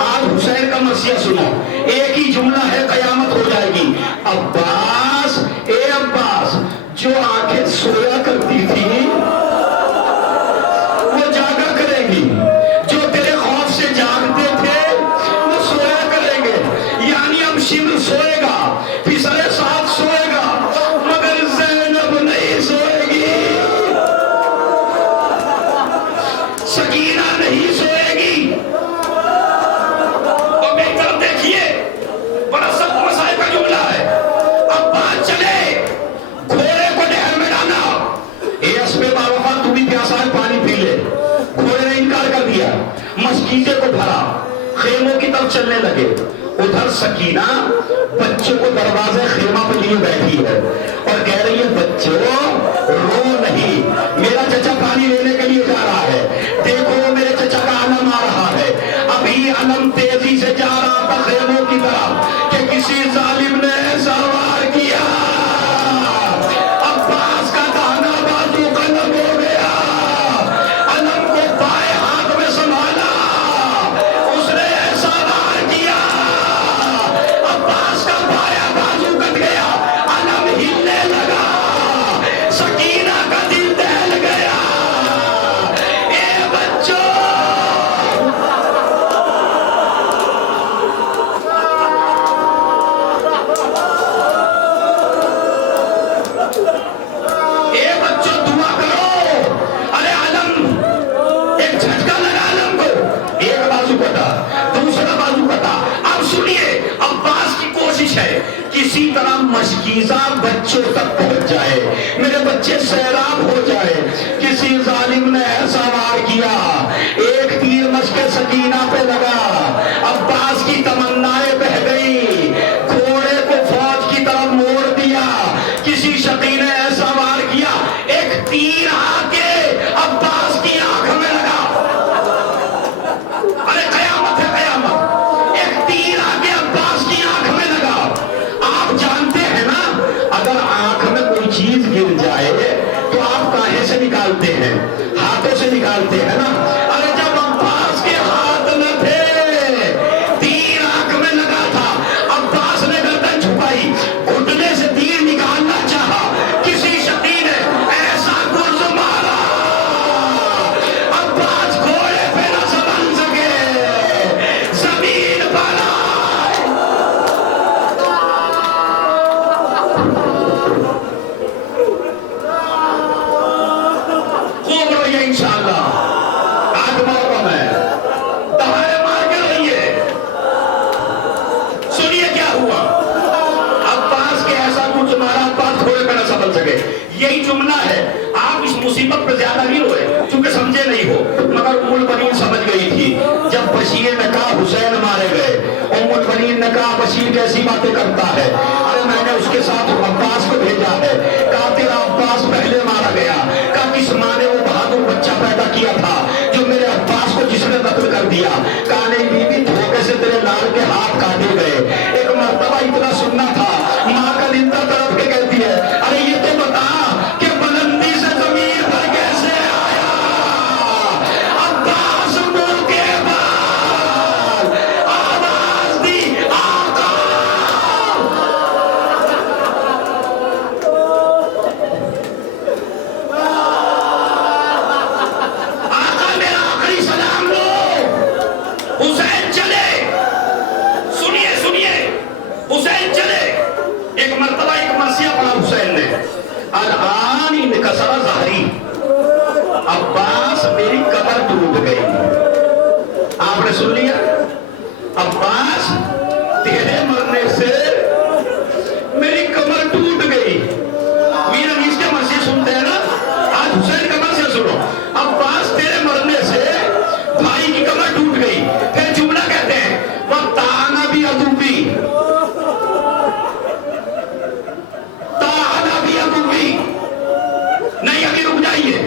آج حسین کا مرثیہ سنو. ایک ہی جملہ ہے قیامت ہو جائے گی. عباس اے عباس جو آنکھیں سویا کرتی تھی وہ جاگا کریں گی، جو تیرے خوف سے جاگتے تھے وہ سویا کریں گے. یعنی اب شمر سوئے گا، پھسلے ساتھ سوئے گا، مگر زینب نہیں سوئے گی، سکینہ نہیں سوئے گی. اور میری طرف دیکھیے، بڑا سب مسائل کا جملہ ہے. عباس چلے، گھوڑے کو نہر میں ڈالا. اے اسبے باوفا تو بھی پیاسا ہے پانی پی لے. گھوڑے نے انکار کر دیا. مسکینے کو بھرا، خیموں کی طرف چلنے لگے. ادھر سکینہ بچوں کو دروازے خیمہ پہ لیے بیٹھی ہے اور کہہ رہی ہے بچوں رو نہیں، میرا چچا پانی لینے کے لیے جا رہا ہے، دیکھو میرے چچا کا علم آ رہا ہے. ابھی علم تیزی سے جا رہا تھا خیموں کی طرف کہ کسی ظالم نے ایسا وار کیا، عباس کا دانا بازو قلم ہو گیا. علم کو بائیں ہاتھ میں سنبھالا، اس نے ایسا وار کیا، عباس کا بایاں بازو کٹ گیا، علم ہلنے لگا، سکینہ کا دل دہل گیا. اے بچوں دعا کرو. ارے علم ایک جھٹکا لگا، علم کو ایک بازو کٹا، دوسرا بازو کٹا. اب سنیے عباس کی کوشش ہے کسی طرح مشکیزہ بچوں تک پہنچ جائے، میرے بچے سیراب ہو جائے. کسی ظالم نے ایسا وار کیا، ایک تیر مشق سکینہ پہ لگا، عباس کی تمنائیں بہہ گئی، گھوڑے کو فوج کی طرف موڑ دیا. کسی شقی نے ایسا وار کیا، ایک تیر آ کے عباس کی آنکھ میں لگا. ارے قیامت ہے قیامت. ایک تیر آ کے عباس کی آنکھ میں لگا. آپ جانتے ہیں نا اگر آنکھ میں کوئی چیز گر جائے تو آپ کاہے سے نکالتے الآن انکسر ظہری، عباس میری کمر ٹوٹ گئی. آپ نے سن لیا؟ عباس تیرے مرنے سے میری کمر ٹوٹ گئی. میر انیس کے مرثی سنتے ہیں نا، آج حسین کمر سے سنو. عباس تیرے مرنے سے بھائی کی کمر ٹوٹ گئی. پھر جملہ کہتے ہیں وَطَعَنَ بِعَدُوِّي، طَعَنَ بِعَدُوِّي. نہیں ابھی رک جائیے.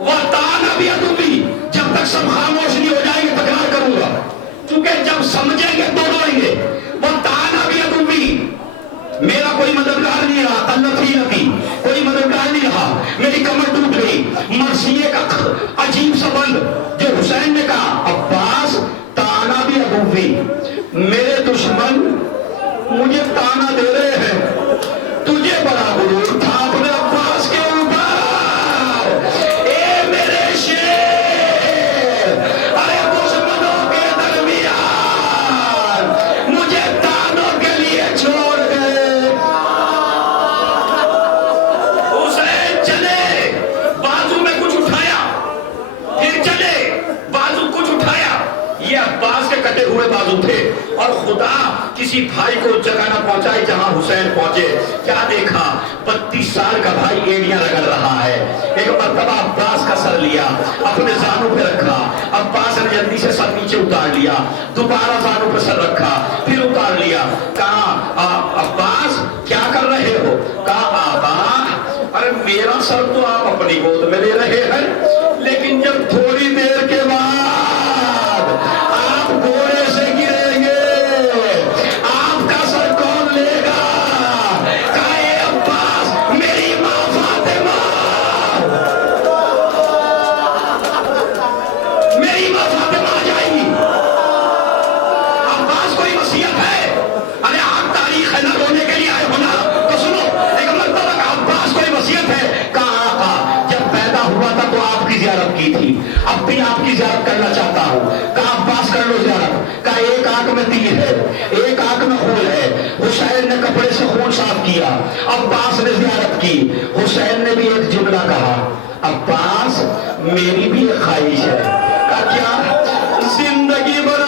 وَطَعَنَ بِعَدُوِّي، جب تک سب خاموش نہیں ہو جائیں گے تکرار کروں گا، کیونکہ جب سمجھیں گے تو روئیں گے. وَطَعَنَ بِعَدُوِّي، میرا کوئی مددگار نہیں رہا، تلفی نبی کوئی مددگار نہیں رہا، میری کمر ٹوٹ گئی. مرثیے کا عجیب سا بند جو حسین نے کہا، عباس تانا بھی عدوی، میرے دشمن مجھے تانا دے رہے ہیں، تجھے بڑا غرور تھا اپنے عباس کے اوپر. اے میرے شیر، ارے دشمنوں کے درمیان مجھے تانوں کے لیے چھوڑ گئے. حسین چلے، بازو میں کچھ اٹھایا، پھر چلے، بازو کچھ اٹھایا. یہ عباس کے کٹے ہوئے بازو تھے، اور خدا کسی بھائی کو جگہ نہ پہنچائی جہاں حسین پہنچے. کیا دیکھا؟ 32 سال کا بھائی ایڑیاں رگڑ رہا ہے. ایک مرتبہ عباس کا سر لیا، اپنے زانوں پہ رکھا. عباس نے جلدی سے سر نیچے اتار لیا، دوبارہ زانوں پہ سر رکھا، پھر اتار لیا. کہا عباس کیا کر رہے ہو؟ کہا آبا، ارے میرا سر تو آپ اپنی گود میں لے رہے ہیں، لیکن جب تھوڑی دیر کے بعد آپ گھوڑے سے گریں گے، آپ کا سر کون لے گا؟ کہا اے عباس، میری ماں فاطمہ، میری ماں فاطمہ آ جائے گی. عباس کوئی وصیت ہے؟ ارے آپ تاریخ ہے نہ رونے کے لیے آئے ہونا تو سنو. ایک مرتبہ کا عباس کوئی وصیت ہے؟ کہا آقا جب پیدا ہوا تھا تو آپ کی زیارت کی تھی، اب بھی آپ کی زیارت کرنا چاہتا ہوں. کہا عباس کر لو زیارت. کہا ایک آنکھ میں تیر ہے، ایک آنکھ میں خون ہے. حسین نے کپڑے سے خون صاف کیا، عباس نے زیارت کی. حسین نے بھی ایک جملہ کہا، عباس میری بھی ایک خواہش ہے. کہا کیا؟ زندگی بھر